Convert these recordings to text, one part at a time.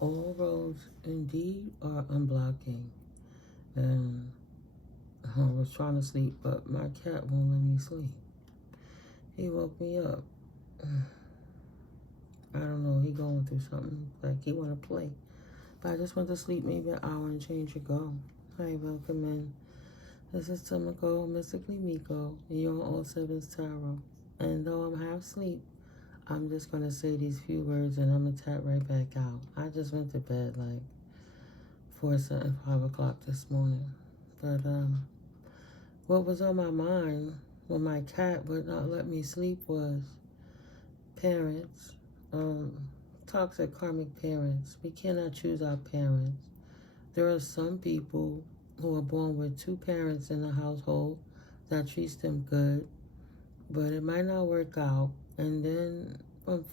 All roads indeed are unblocking. And I was trying to sleep, but my cat won't let me sleep. He woke me up. I don't know, he going through something. Like he want to play. But I just went to sleep maybe an hour and change ago. Hi, welcome in. This is Tomiko, Mystically Miko, and you're on All Sevens Tarot. And though I'm half asleep, I'm just going to say these few words and I'm going to tap right back out. I just went to bed like 4 something, 5 o'clock this morning. But what was on my mind when my cat would not let me sleep was parents, toxic karmic parents. We cannot choose our parents. There are some people who are born with 2 parents in the household that treats them good, but it might not work out. And then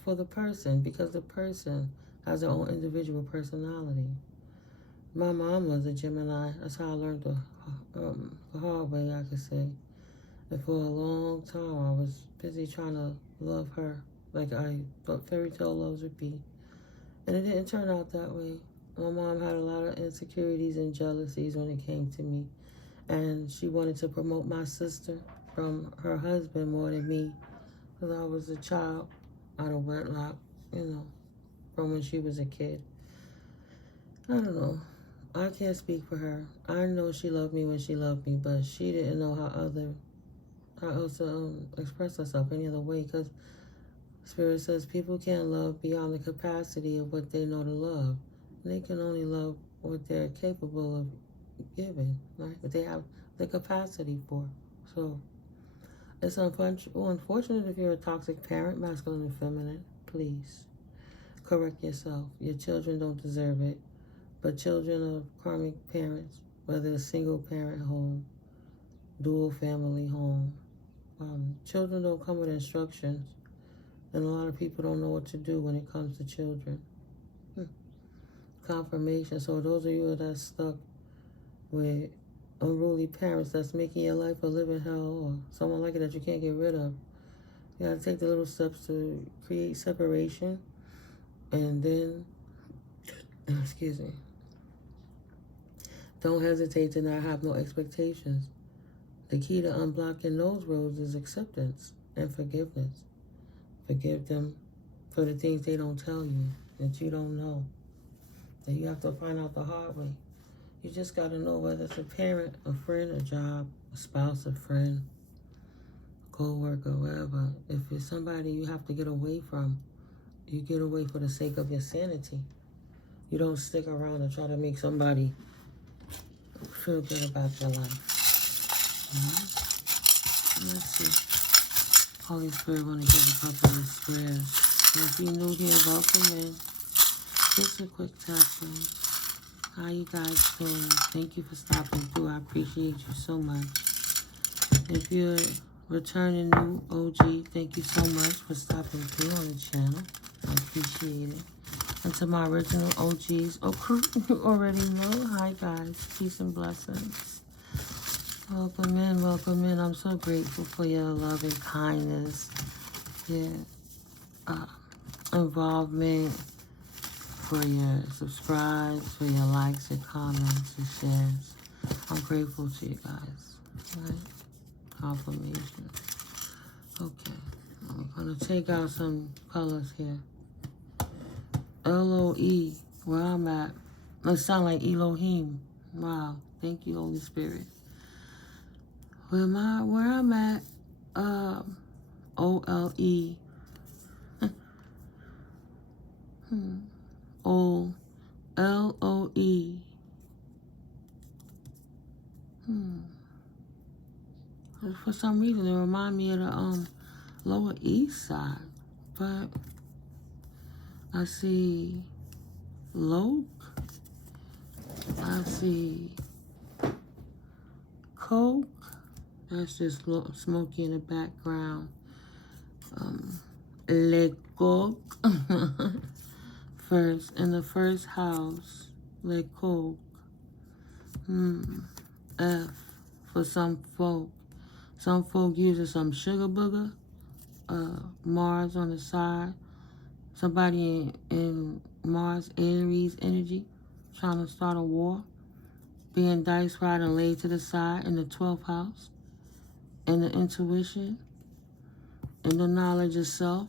for the person, because the person has their own individual personality. My mom was a Gemini. That's how I learned the hard way, I could say. And for a long time, I was busy trying to love her like I thought fairy tale loves would be. And it didn't turn out that way. My mom had a lot of insecurities and jealousies when it came to me. And she wanted to promote my sister from her husband more than me. Because I was a child out of wedlock, from when she was a kid. I don't know. I can't speak for her. I know she loved me when she loved me, but she didn't know how else to express herself any other way. Because Spirit says people can't love beyond the capacity of what they know to love. They can only love what they're capable of giving, right? What they have the capacity for. So it's unfortunate if you're a toxic parent, masculine and feminine. Please correct yourself. Your children don't deserve it. But children of karmic parents, whether a single parent home, dual family home, children don't come with instructions. And a lot of people don't know what to do when it comes to children. Confirmation. So those of you that's stuck with unruly parents that's making your life a living hell, or someone like it that you can't get rid of, you gotta take the little steps to create separation. And then, excuse me, don't hesitate to not have no expectations. The key to unblocking those roads is acceptance and forgiveness. Forgive them for the things they don't tell you, that you don't know, that you have to find out the hard way. You just got to know whether it's a parent, a friend, a job, a spouse, a friend, co-worker, whatever. If it's somebody you have to get away from, you get away for the sake of your sanity. You don't stick around and try to make somebody feel good about their life. Let's see. Holy Spirit want to give a couple of squares. So if you're new here, welcome in. Just a quick tapping. How you guys doing? Thank you for stopping through. I appreciate you so much. If you're returning new OG, thank you so much for stopping through on the channel. I appreciate it. And to my original OGs, you already know. Hi guys, peace and blessings. Welcome in, welcome in. I'm so grateful for your love and kindness, your involvement, for your subscribes, for your likes, your comments, your shares. I'm grateful to you guys. Right? Confirmation. Okay, I'm gonna take out some colors here. LOE, where I'm at. It sound like Elohim. Wow, thank you, Holy Spirit. Where I'm at, OLE. OLOE. For some reason, it remind me of the Lower East Side, but I see Loke. I see Coke. That's just smoky in the background. Le Coke. First, in the first house, Le Coke. F for some folk. Some folk using some sugar booger. Mars on the side. Somebody in Mars, Aries energy, trying to start a war. Being dice fried and laid to the side in the 12th house. And the intuition. And the knowledge of self.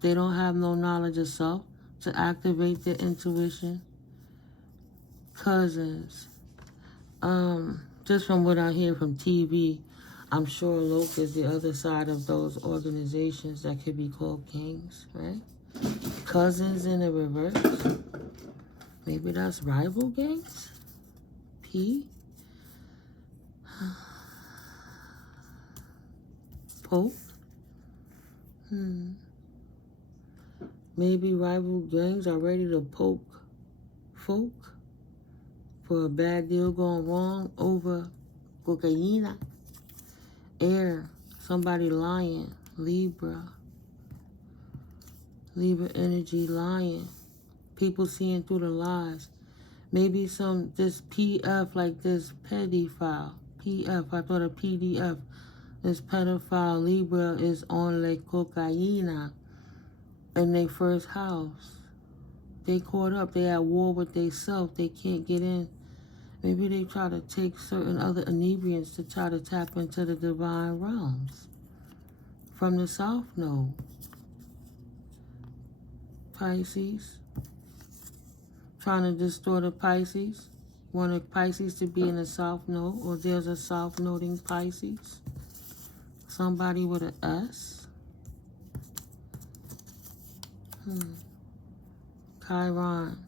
They don't have no knowledge of self to activate their intuition. Cousins. Just from what I hear from TV, I'm sure Loke is the other side of those organizations that could be called gangs, right? Cousins in the reverse. Maybe that's rival gangs? P? Poke? Maybe rival gangs are ready to poke folk for a bad deal going wrong over cocaine. Heir, somebody lying. Libra energy lying. People seeing through the lies. Maybe this PF, like this pedophile. PF, I thought a PDF. This pedophile Libra is on like cocaine in their first house. They caught up. They at war with they self. They can't get in. Maybe they try to take certain other inebriants to try to tap into the divine realms. From the South Node. Pisces. Trying to distort a Pisces. Want a Pisces to be in the South Node. Or there's a South Noding Pisces. Somebody with an S. Chiron.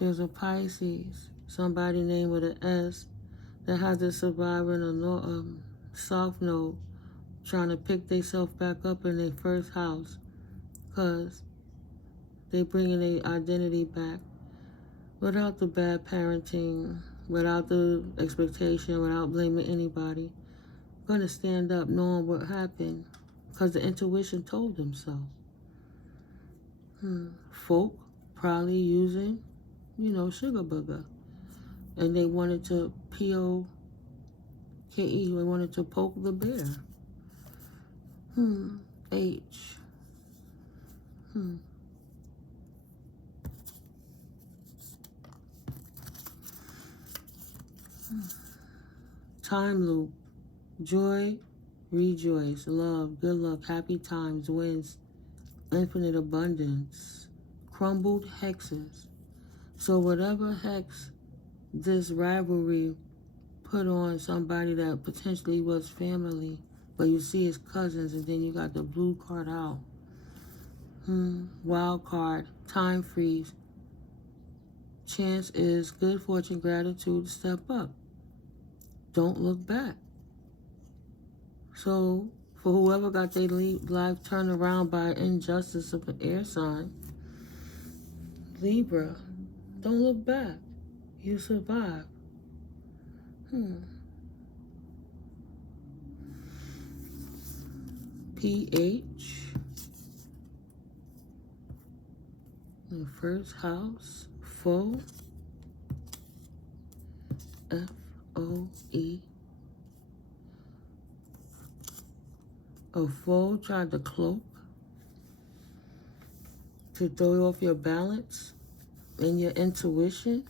There's a Pisces, somebody named with an S, that has a survivor in a South Node, trying to pick themselves back up in their first house, because they bringing their identity back without the bad parenting, without the expectation, without blaming anybody. Gonna stand up knowing what happened, because the intuition told them so. Folk probably using, sugar booger. And they wanted to P-O-K-E, they wanted to poke the bear. H. Time loop. Joy, rejoice, love, good luck, happy times, wins, infinite abundance. Crumbled hexes. So whatever hex this rivalry put on somebody that potentially was family, but you see his cousins, and then you got the blue card out. Wild card, time freeze. Chance is good fortune, gratitude, step up. Don't look back. So for whoever got their life turned around by injustice of an air sign, Libra, don't look back. You survive. PH. The first house. Foe. F-O-E. A foe tried to cloak, to throw you off your balance and your intuition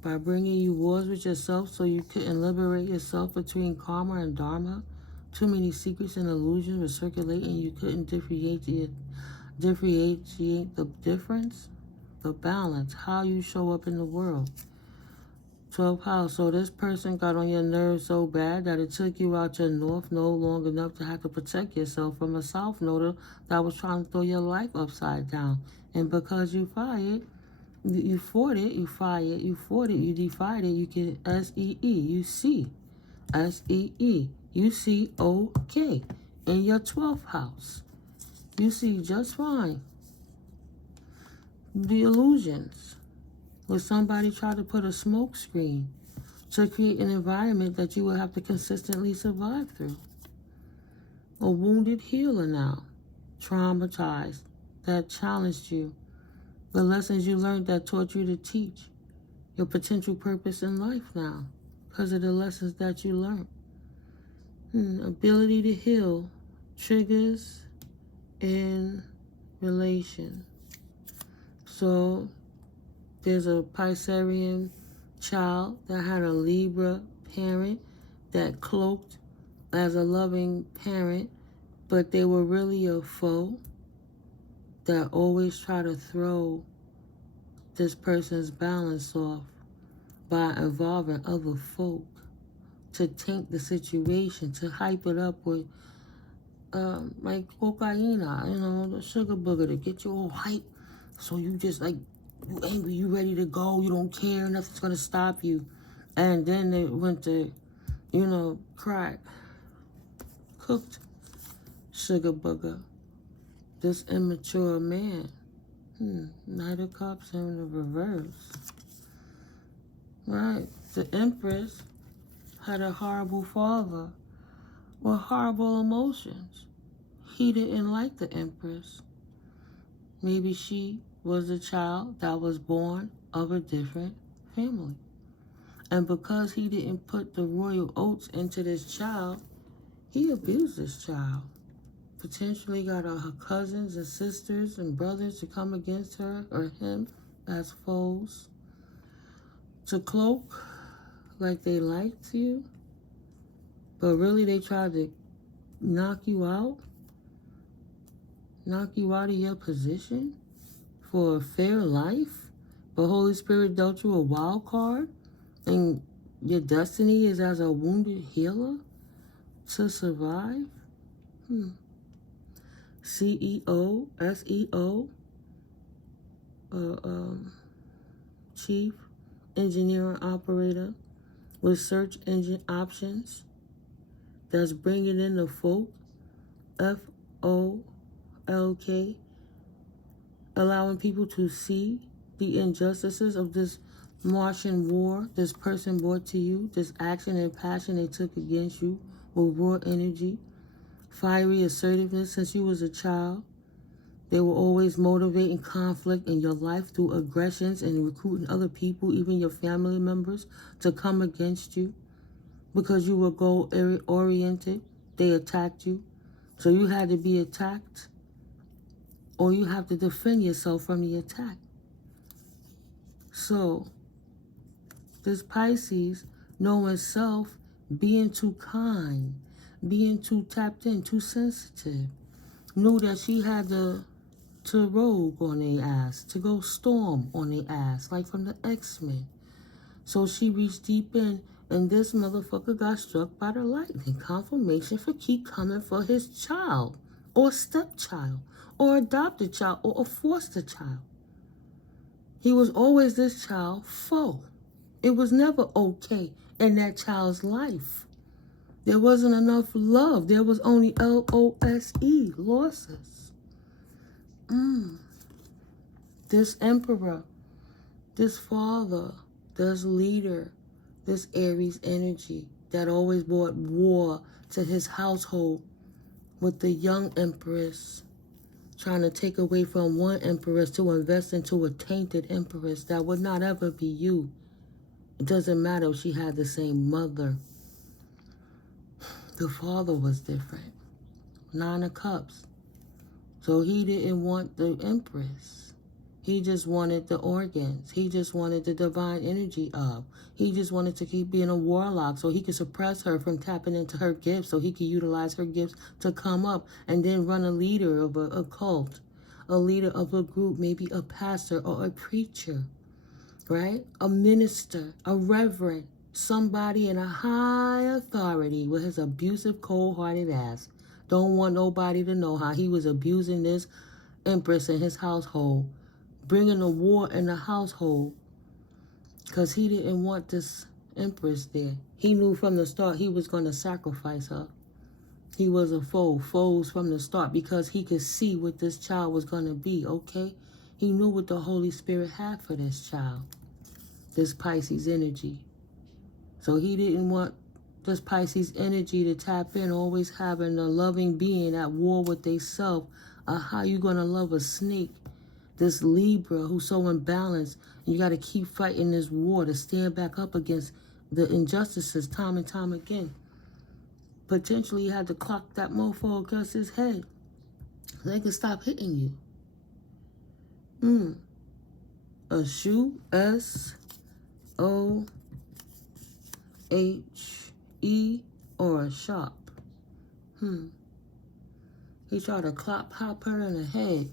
by bringing you wars with yourself so you couldn't liberate yourself between karma and dharma. Too many secrets and illusions were circulating. You couldn't differentiate the difference, the balance, how you show up in the world. 12th house. So this person got on your nerves so bad that it took you out your north node long enough to have to protect yourself from a south node that was trying to throw your life upside down. And because you fired, you fought it, you fired, you fought it, you defied it, you can S-E-E, you see. S-E-E, you see okay in your 12th house. You see just fine. The illusions. Where somebody tried to put a smoke screen to create an environment that you will have to consistently survive through. A wounded healer now, traumatized, that challenged you. The lessons you learned that taught you to teach your potential purpose in life now because of the lessons that you learned. Ability to heal triggers in relation. So there's a Piscean child that had a Libra parent that cloaked as a loving parent, but they were really a foe that always try to throw this person's balance off by involving other folk to taint the situation, to hype it up with like cocaine, the sugar booger to get you all hype. So you just like, you angry, you ready to go, you don't care, nothing's gonna stop you. And then they went to, crack, cooked sugar booger, this immature man. Knight of Cups in the reverse. Right, the Empress had a horrible father with horrible emotions. He didn't like the Empress. Maybe she was a child that was born of a different family. And because he didn't put the royal oats into this child, he abused this child. Potentially got her cousins and sisters and brothers to come against her or him as foes. To cloak like they liked you, but really they tried to knock you out of your position for a fair life. But Holy Spirit dealt you a wild card, and your destiny is as a wounded healer to survive. CEO, SEO, Chief Engineer and Operator with search engine options that's bringing in the folk, FOLK, allowing people to see the injustices of this Martian war this person brought to you, this action and passion they took against you with raw energy, fiery assertiveness since you was a child. They were always motivating conflict in your life through aggressions and recruiting other people, even your family members, to come against you. Because you were goal-oriented, they attacked you. So you had to be attacked, or you have to defend yourself from the attack. So this Pisces, knowing self, being too kind, being too tapped in, too sensitive, knew that she had to rogue on their ass, to go storm on their ass, like from the X-Men. So she reached deep in, and this motherfucker got struck by the lightning. Confirmation for keep coming for his child, or stepchild, or adopted child, or a foster child. He was always this child's foe. It was never okay in that child's life. There wasn't enough love. There was only LOSE, losses. This emperor, this father, this leader, this Aries energy that always brought war to his household with the young empress trying to take away from one empress to invest into a tainted empress that would not ever be you. It doesn't matter if she had the same mother. The father was different. 9 of Cups. So he didn't want the empress. He just wanted the organs. He just wanted the divine energy of. He just wanted to keep being a warlock so he could suppress her from tapping into her gifts, so he could utilize her gifts to come up and then run a leader of a cult, a leader of a group, maybe a pastor or a preacher, right? A minister, a reverend, somebody in a high authority with his abusive, cold-hearted ass. Don't want nobody to know how he was abusing this empress in his household, bringing a war in the household because he didn't want this empress there. He knew from the start he was going to sacrifice her. He was a foe, foes from the start, because he could see what this child was going to be, okay? He knew what the Holy Spirit had for this child, this Pisces energy. So he didn't want this Pisces energy to tap in, always having a loving being at war with they self. How you going to love a snake? This Libra who's so imbalanced, and you got to keep fighting this war to stand back up against the injustices time and time again. Potentially you had to clock that mofo across his head so they could stop hitting you. A shoe, S-O-H-E, or a shop. He tried to hop her in the head.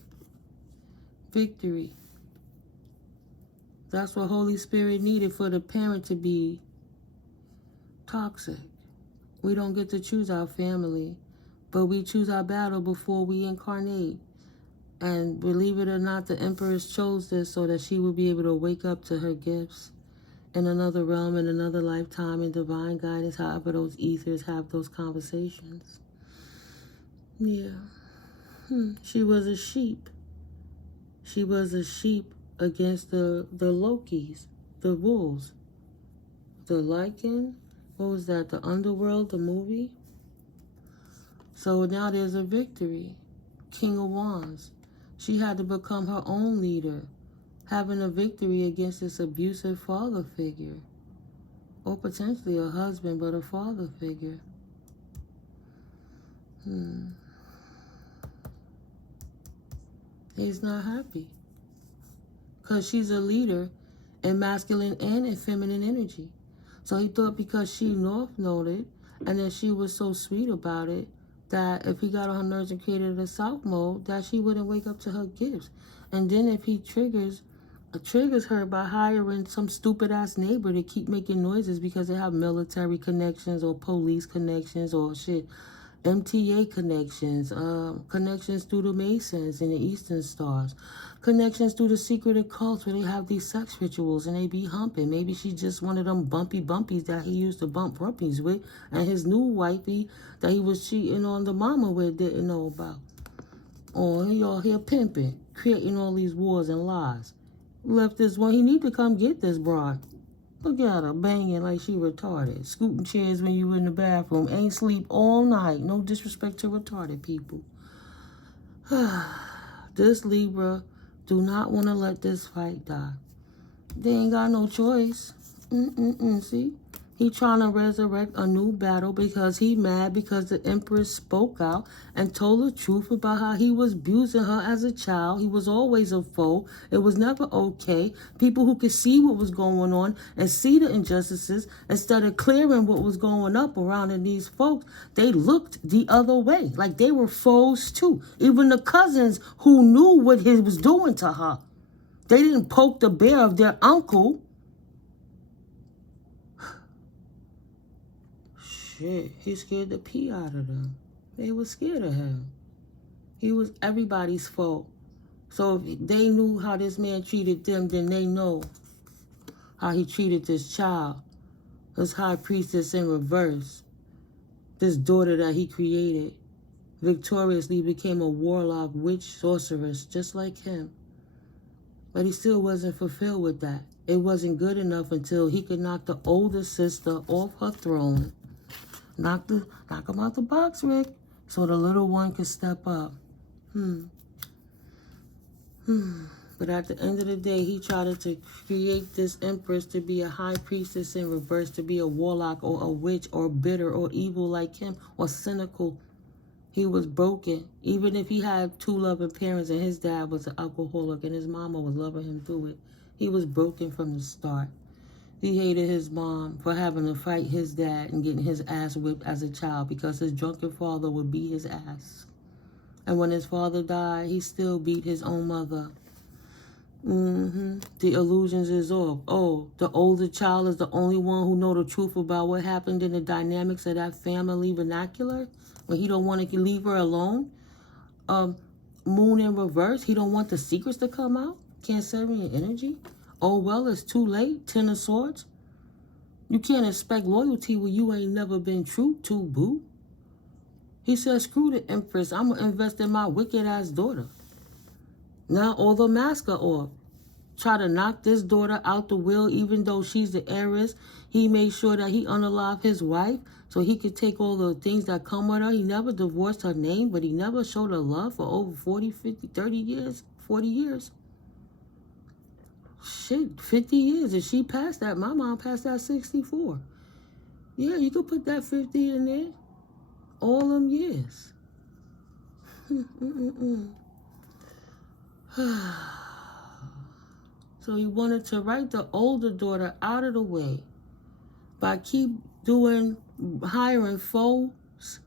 Victory. That's what Holy Spirit needed for the parent to be toxic. We don't get to choose our family, but we choose our battle before we incarnate. And believe it or not, the Empress chose this so that she would be able to wake up to her gifts in another realm, in another lifetime, in divine guidance, however those ethers have those conversations. Yeah. She was a sheep. She was a sheep against the Lokis, the wolves, the Lycan. What was that? The Underworld, the movie? So now there's a victory. King of Wands. She had to become her own leader, having a victory against this abusive father figure. Or potentially a husband, but a father figure. He's not happy. Because she's a leader in masculine and in feminine energy. So he thought because she north noded and that she was so sweet about it, that if he got on her nerves and created a south mode, that she wouldn't wake up to her gifts. And then if he triggers her by hiring some stupid ass neighbor to keep making noises because they have military connections or police connections or shit, MTA connections, connections through the Masons and the Eastern Stars, connections through the secret occults where they have these sex rituals and they be humping. Maybe she's just one of them bumpies that he used to bump rumpies with, and his new wifey that he was cheating on the mama with didn't know about. Or he all here pimping, creating all these wars and lies. Left this one, he need to come get this broad. Look at her banging like she retarded. Scooting chairs when you in the bathroom. Ain't sleep all night. No disrespect to retarded people. This Libra do not want to let this fight die. They ain't got no choice. See? He trying to resurrect a new battle because he mad because the Empress spoke out and told the truth about how he was abusing her as a child. He was always a foe. It was never okay. People who could see what was going on and see the injustices, instead of clearing what was going up around in these folks, they looked the other way. Like they were foes too. Even the cousins who knew what he was doing to her. They didn't poke the bear of their uncle. Shit, he scared the pee out of them. They were scared of him. He was everybody's foe. So if they knew how this man treated them, then they know how he treated this child. This high priestess in reverse. This daughter that he created victoriously became a warlock, witch, sorceress, just like him. But he still wasn't fulfilled with that. It wasn't good enough until he could knock the older sister off her throne. Knock him out the box, Rick, so the little one could step up. But at the end of the day, he tried to create this Empress to be a high priestess in reverse, to be a warlock or a witch or bitter or evil like him or cynical. He was broken. Even if he had two loving parents and his dad was an alcoholic and his mama was loving him through it, he was broken from the start. He hated his mom for having to fight his dad and getting his ass whipped as a child because his drunken father would beat his ass. And when his father died, he still beat his own mother. The illusions is off. Oh, the older child is the only one who know the truth about what happened in the dynamics of that family vernacular. When he don't want to leave her alone. Moon in reverse. He don't want the secrets to come out. Cancerian energy. Oh, well, it's too late. Ten of Swords. You can't expect loyalty when you ain't never been true to, boo. He said, screw the Empress. I'm going to invest in my wicked-ass daughter. Now all the masks are off. Try to knock this daughter out the will, even though she's the heiress. He made sure that he unalived his wife so he could take all the things that come with her. He never divorced her name, but he never showed her love for over 40, 50, 30 years, 40 years. Shit, 50 years. If she passed that, my mom passed that 64. Yeah, you could put that 50 in there. All them years. So he wanted to write the older daughter out of the way by hiring faux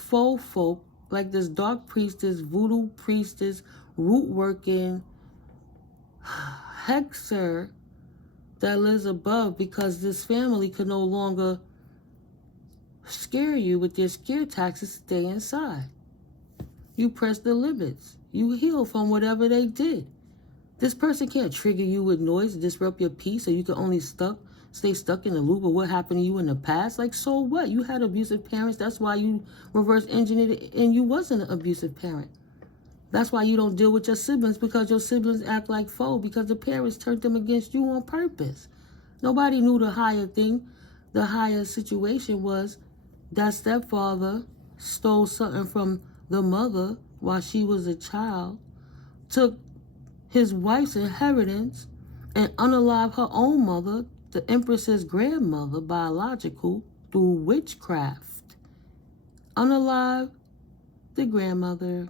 folk like this dark priestess, voodoo priestess, root working hexer that lives above, because this family could no longer scare you with their scare tactics. Stay inside. You press the limits. You heal from whatever they did. This person can't trigger you with noise, disrupt your peace, so you can only stay stuck in the loop of what happened to you in the past. Like, so what? You had abusive parents. That's why you reverse engineered it, and you wasn't an abusive parent. That's why you don't deal with your siblings, because your siblings act like foe, because the parents turned them against you on purpose. Nobody knew the higher thing. The higher situation was that stepfather stole something from the mother while she was a child, took his wife's inheritance, and unalived her own mother, the Empress's grandmother, biological, through witchcraft. Unalived the grandmother,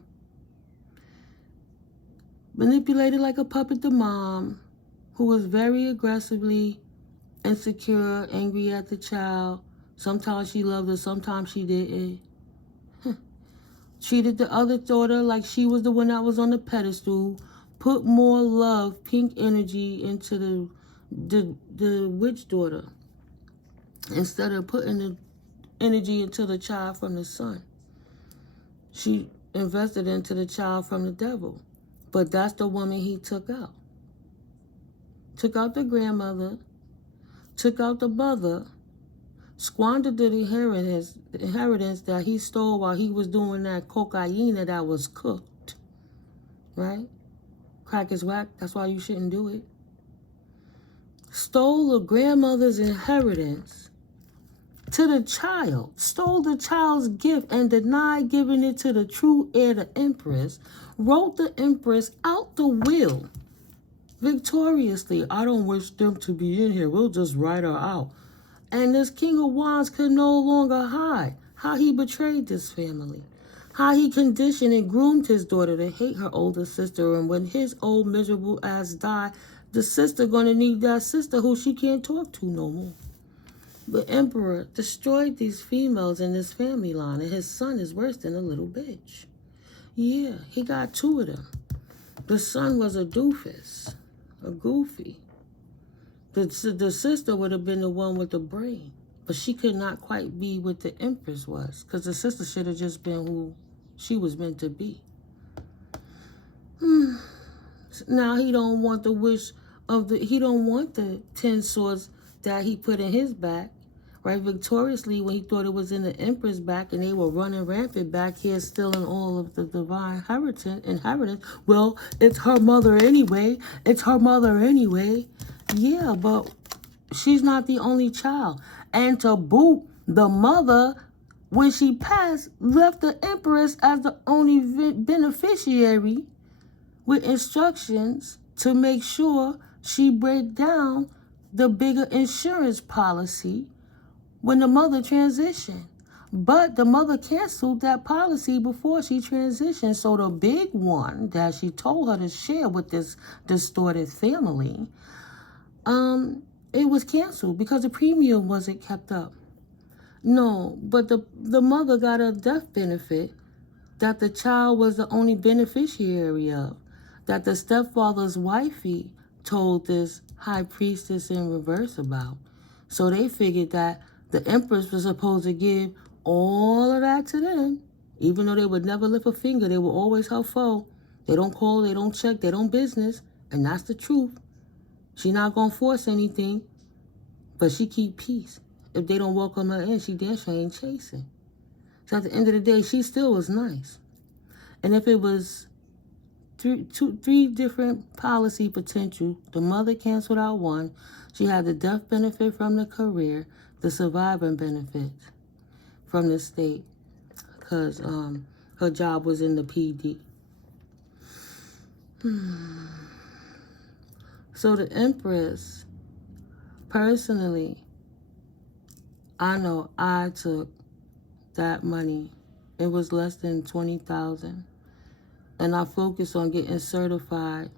manipulated like a puppet the mom, who was very aggressively insecure, angry at the child. Sometimes she loved her, sometimes she didn't. Treated the other daughter like she was the one that was on the pedestal. Put more love, pink energy into the witch daughter instead of putting the energy into the child from the sun. She invested into the child from the devil. But that's the woman he took out. Took out the grandmother, took out the mother, squandered the inheritance that he stole while he was doing that cocaine that was cooked. Right? Crack is whack. That's why you shouldn't do it. Stole the grandmother's inheritance to the child. Stole the child's gift and denied giving it to the true heir, the Empress. Wrote the Empress out the will victoriously. I don't wish them to be in here. We'll just write her out. And this King of Wands could no longer hide how he betrayed this family. How he conditioned and groomed his daughter to hate her older sister. And when his old miserable ass died, the sister gonna need that sister who she can't talk to no more. The Emperor destroyed these females in this family line, and his son is worse than a little bitch. Yeah, he got two of them. The son was a doofus, a goofy. The sister would have been the one with the brain, but she could not quite be what the Empress was, because the sister should have just been who she was meant to be. Now he don't want the wish of he don't want the 10 swords that he put in his back, right, victoriously, when he thought it was in the Empress back and they were running rampant back here stealing all of the divine inheritance. Well, it's her mother anyway. It's her mother anyway. Yeah, but she's not the only child. And to boot, the mother, when she passed, left the Empress as the only beneficiary with instructions to make sure she break down the bigger insurance policy when the mother transitioned. But the mother canceled that policy before she transitioned. So the big one that she told her to share with this distorted family, it was canceled because the premium wasn't kept up. No, but the mother got a death benefit that the child was the only beneficiary of, that the stepfather's wifey told this high priestess in reverse about. So they figured that the Empress was supposed to give all of that to them, even though they would never lift a finger. They were always her foe. They don't call, they don't check, they don't business, and that's the truth. She not gonna force anything, but she keep peace. If they don't welcome her in, she damn sure ain't chasing. So at the end of the day, she still was nice. And if it was three different policy potential, the mother canceled out one. She had the death benefit from the career, the surviving benefit from the state, because her job was in the PD. So the Empress, personally, I know I took that money. It was less than $20,000. And I focused on getting certified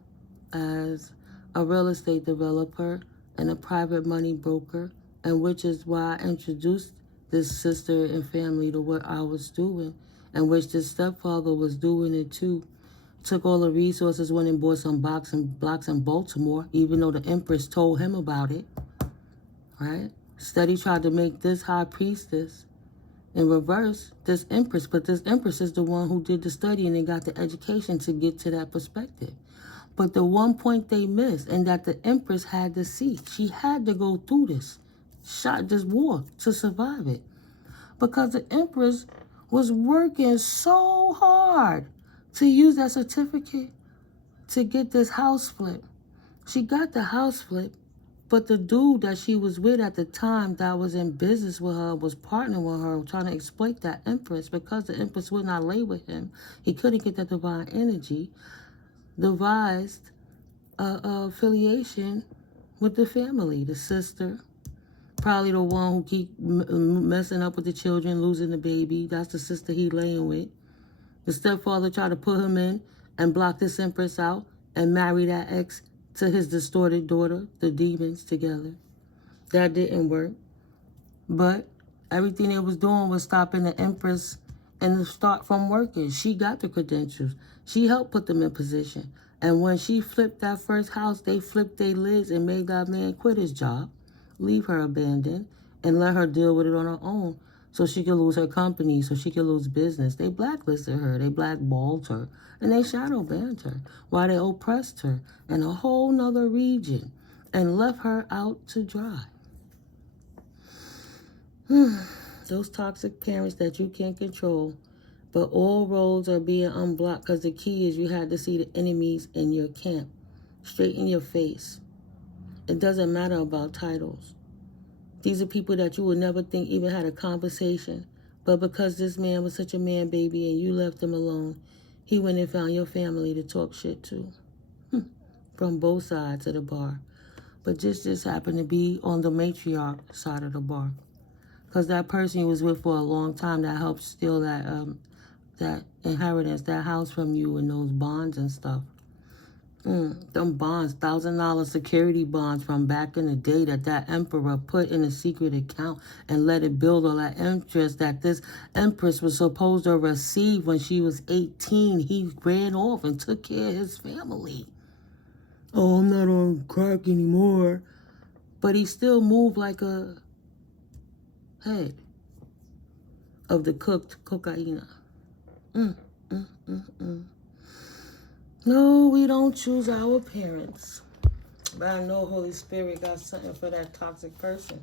as a real estate developer, and a private money broker, and which is why I introduced this sister and family to what I was doing, and which this stepfather was doing it too. Took all the resources, went and bought some blocks in Baltimore, even though the Empress told him about it, right? Steady tried to make this high priestess in reverse this Empress, but this Empress is the one who did the study and they got the education to get to that perspective. But the one point they missed, and that the Empress had to see, she had to go through this war to survive it. Because the Empress was working so hard to use that certificate to get this house flip. She got the house flip, but the dude that she was with at the time that was in business with her, was partnering with her, trying to exploit that Empress. Because the Empress would not lay with him, he couldn't get that divine energy, devised affiliation with the family, the sister. Probably the one who keep messing up with the children, losing the baby. That's the sister he laying with. The stepfather tried to put him in and block this Empress out and marry that ex to his distorted daughter, the demons together. That didn't work. But everything they was doing was stopping the Empress and the start from working. She got the credentials. She helped put them in position. And when she flipped that first house, they flipped their lids and made that man quit his job, leave her abandoned, and let her deal with it on her own so she could lose her company, so she could lose business. They blacklisted her. They blackballed her. And they shadow banned her while they oppressed her in a whole nother region and left her out to dry. Those toxic parents that you can't control. But all roads are being unblocked because the key is you had to see the enemies in your camp, straight in your face. It doesn't matter about titles. These are people that you would never think even had a conversation. But because this man was such a man baby and you left him alone, he went and found your family to talk shit to. From both sides of the bar. But just happened to be on the matriarch side of the bar. Because that person you was with for a long time that helped steal that inheritance, that house from you, and those bonds and stuff. Them bonds, $1,000 security bonds from back in the day that emperor put in a secret account and let it build all that interest that this Empress was supposed to receive when she was 18. He ran off and took care of his family. Oh, I'm not on crack anymore. But he still moved like a head of the cooked cocaine. No, we don't choose our parents. But I know Holy Spirit got something for that toxic person.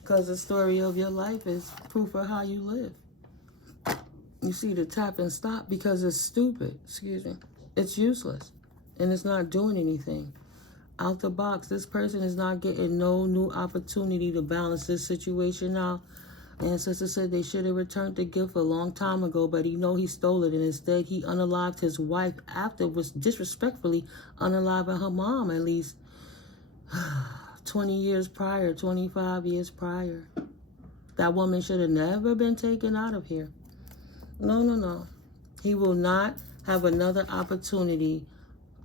Because the story of your life is proof of how you live. You see the tap and stop because it's stupid. Excuse me. It's useless. And it's not doing anything. Out the box, this person is not getting no new opportunity to balance this situation out. And Sister said they should have returned the gift a long time ago, but he stole it, and instead he unalived his wife after was disrespectfully unaliving her mom at least 20 years prior, 25 years prior. That woman should have never been taken out of here. No. He will not have another opportunity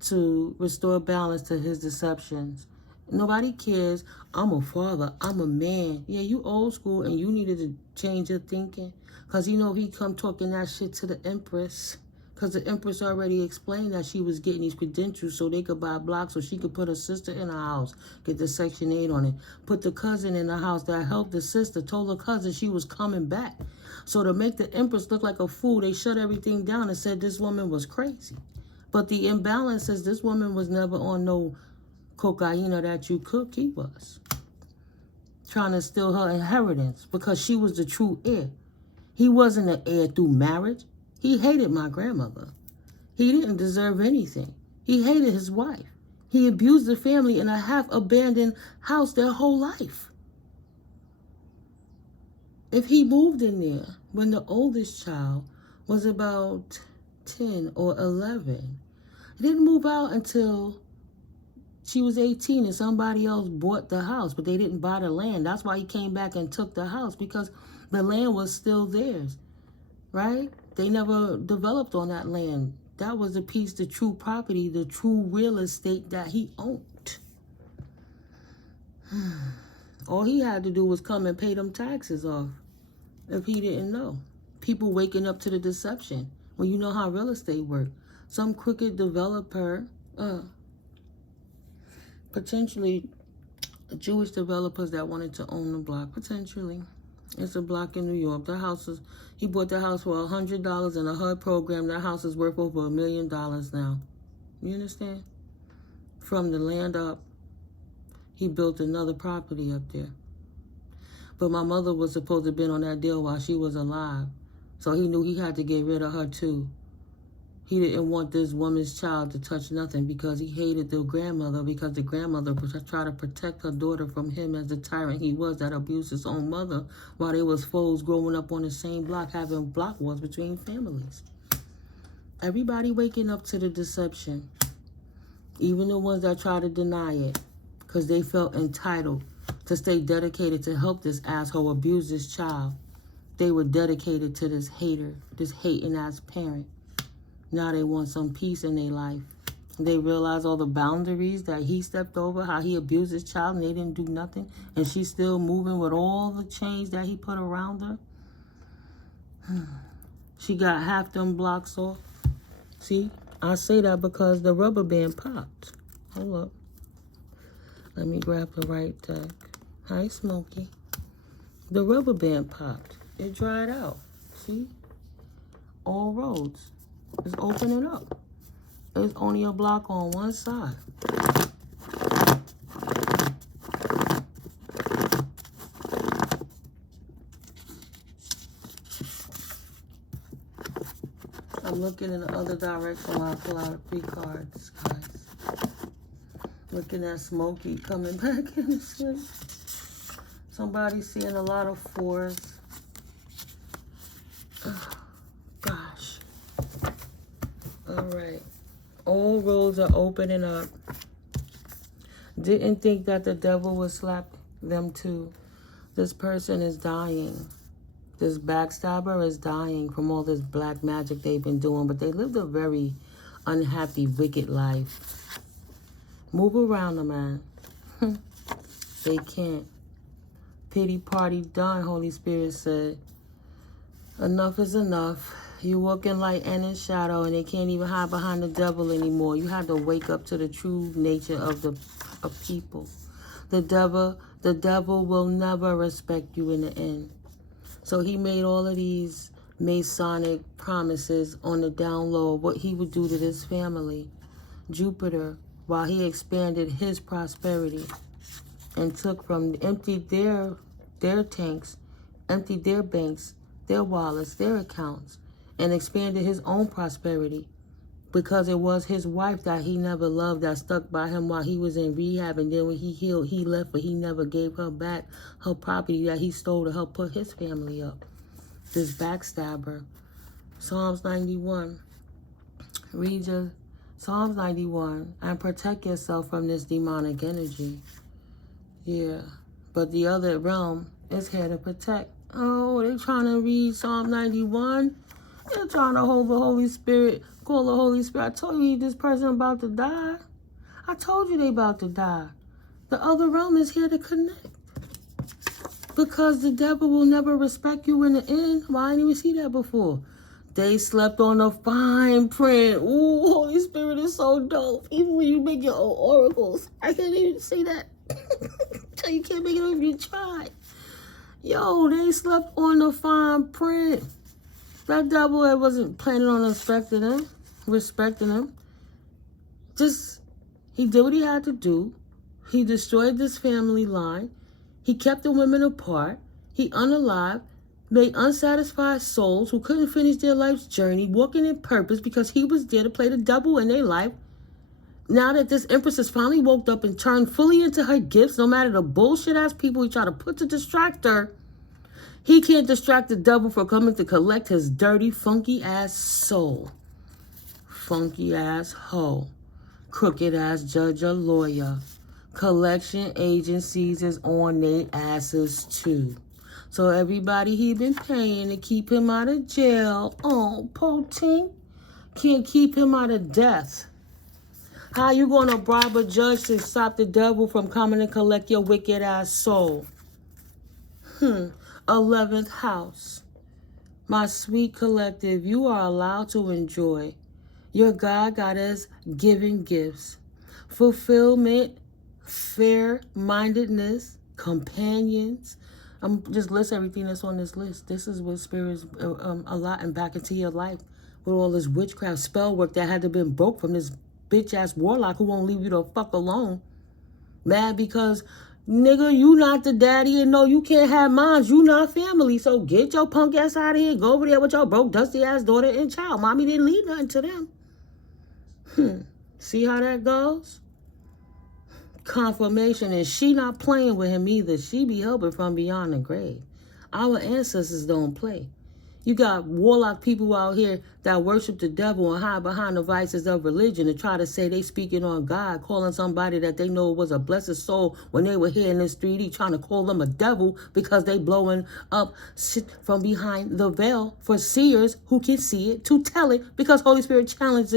to restore balance to his deceptions. Nobody cares. I'm a father. I'm a man. Yeah, you old school and you needed to change your thinking. Because he come talking that shit to the Empress. Because the Empress already explained that she was getting these credentials so they could buy blocks so she could put her sister in her house, get the Section 8 on it. Put the cousin in the house that helped the sister, told her cousin she was coming back. So to make the Empress look like a fool, they shut everything down and said this woman was crazy. But the imbalance is this woman was never on no cocaine that you cook. He was trying to steal her inheritance because she was the true heir. He wasn't an heir through marriage. He hated my grandmother. He didn't deserve anything. He hated his wife. He abused the family in a half-abandoned house their whole life. If he moved in there when the oldest child was about 10 or 11, he didn't move out until she was 18 and somebody else bought the house, but they didn't buy the land. That's why he came back and took the house, because the land was still theirs, right? They never developed on that land. That was the piece, the true property, the true real estate that he owned. All he had to do was come and pay them taxes off if he didn't know. People waking up to the deception. When you know how real estate works. Some crooked developer, potentially Jewish developers that wanted to own the block, potentially. It's a block in New York. The house is, he bought the house for $100 in a HUD program. That house is worth over $1 million now. You understand? From the land up, he built another property up there. But my mother was supposed to have been on that deal while she was alive. So he knew he had to get rid of her too. He didn't want this woman's child to touch nothing because he hated the grandmother, because the grandmother tried to protect her daughter from him as the tyrant he was that abused his own mother while they was foes growing up on the same block, having block wars between families. Everybody waking up to the deception, even the ones that try to deny it, because they felt entitled to stay dedicated to help this asshole abuse this child. They were dedicated to this hater, this hating ass parent. Now they want some peace in their life. They realize all the boundaries that he stepped over, how he abused his child and they didn't do nothing. And she's still moving with all the chains that he put around her. She got half them blocks off. See, I say that because the rubber band popped. Hold up. Let me grab the right deck. Hi, Smokey. The rubber band popped. It dried out. See? All roads. It's opening up. There's only a block on one side. I'm looking in the other direction while I pull out 3 cards, guys. Looking at Smokey coming back in the sleep. Somebody seeing a lot of 4s. Gosh. All right. All roads are opening up. Didn't think that the devil would slap them too. This person is dying. This backstabber is dying from all this black magic they've been doing, but they lived a very unhappy, wicked life. Move around the man. They can't. Pity party done, Holy Spirit said. Enough is enough. You walk in light and in shadow, and they can't even hide behind the devil anymore. You have to wake up to the true nature of people. The devil will never respect you in the end. So he made all of these Masonic promises on the down low, what he would do to this family. Jupiter, while he expanded his prosperity and took from, emptied their tanks, emptied their banks, their wallets, their accounts, and expanded his own prosperity, because it was his wife that he never loved that stuck by him while he was in rehab, and then when he healed, he left, but he never gave her back her property that he stole to help put his family up. This backstabber. Psalms 91. Read your Psalms 91 and protect yourself from this demonic energy. Yeah, but the other realm is here to protect. Oh, they're trying to read Psalm 91. They're trying to hold the Holy Spirit, call the Holy Spirit. I told you this person about to die. I told you they about to die. The other realm is here to connect. Because the devil will never respect you in the end. Why didn't you see that before? They slept on the fine print. Ooh, Holy Spirit is so dope. Even when you make your own oracles. I can't even say that. You can't make it if you try. Yo, they slept on the fine print. That devil wasn't planning on respecting him. Just, he did what he had to do. He destroyed this family line. He kept the women apart. He unalived, made unsatisfied souls who couldn't finish their life's journey, walking in purpose because he was there to play the devil in their life. Now that this empress has finally woke up and turned fully into her gifts, no matter the bullshit-ass people he try to put to distract her, he can't distract the devil from coming to collect his dirty, funky-ass soul. Funky-ass hoe. Crooked-ass judge or lawyer. Collection agencies is on their asses, too. So everybody he been paying to keep him out of jail, oh, Poting, can't keep him out of death. How you going to bribe a judge to stop the devil from coming and collect your wicked-ass soul? 11th house. My sweet collective, you are allowed to enjoy your God Goddess given gifts, fulfillment, fair-mindedness, companions. I'm just list everything that's on this list. This is what Spirit's allotting back into your life with all this witchcraft spell work that had to been broke from this bitch-ass warlock who won't leave you the fuck alone. Mad because, nigga, you not the daddy and no, you can't have moms. You not family. So get your punk ass out of here. Go over there with your broke, dusty ass daughter and child. Mommy didn't leave nothing to them. See how that goes? Confirmation, and she not playing with him either. She be helping from beyond the grave. Our ancestors don't play. You got warlock people out here that worship the devil and hide behind the vices of religion and try to say they speaking on God, calling somebody that they know was a blessed soul when they were here in this 3D, trying to call them a devil because they blowing up shit from behind the veil for seers who can see it, to tell it, because Holy Spirit channels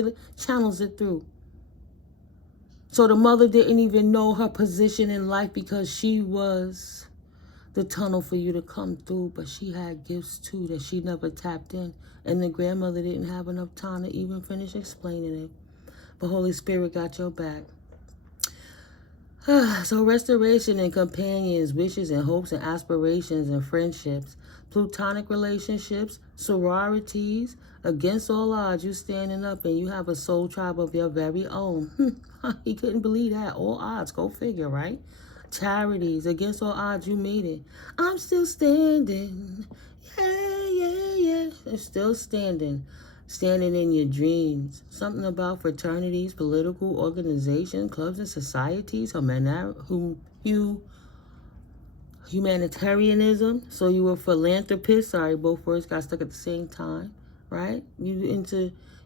it through. So the mother didn't even know her position in life because she was the tunnel for you to come through, but she had gifts too that she never tapped in, and the grandmother didn't have enough time to even finish explaining it. But Holy Spirit got your back. So restoration and companions, wishes and hopes and aspirations and friendships, plutonic relationships, sororities, against all odds, you standing up and you have a soul tribe of your very own. He couldn't believe that. All odds, go figure, right? Charities, against all odds, you made it. I'm still standing. Yeah. It's still standing. Standing in your dreams. Something about fraternities, political organizations, clubs and societies, humanitarianism. So you were a philanthropist. Sorry, both words got stuck at the same time, right?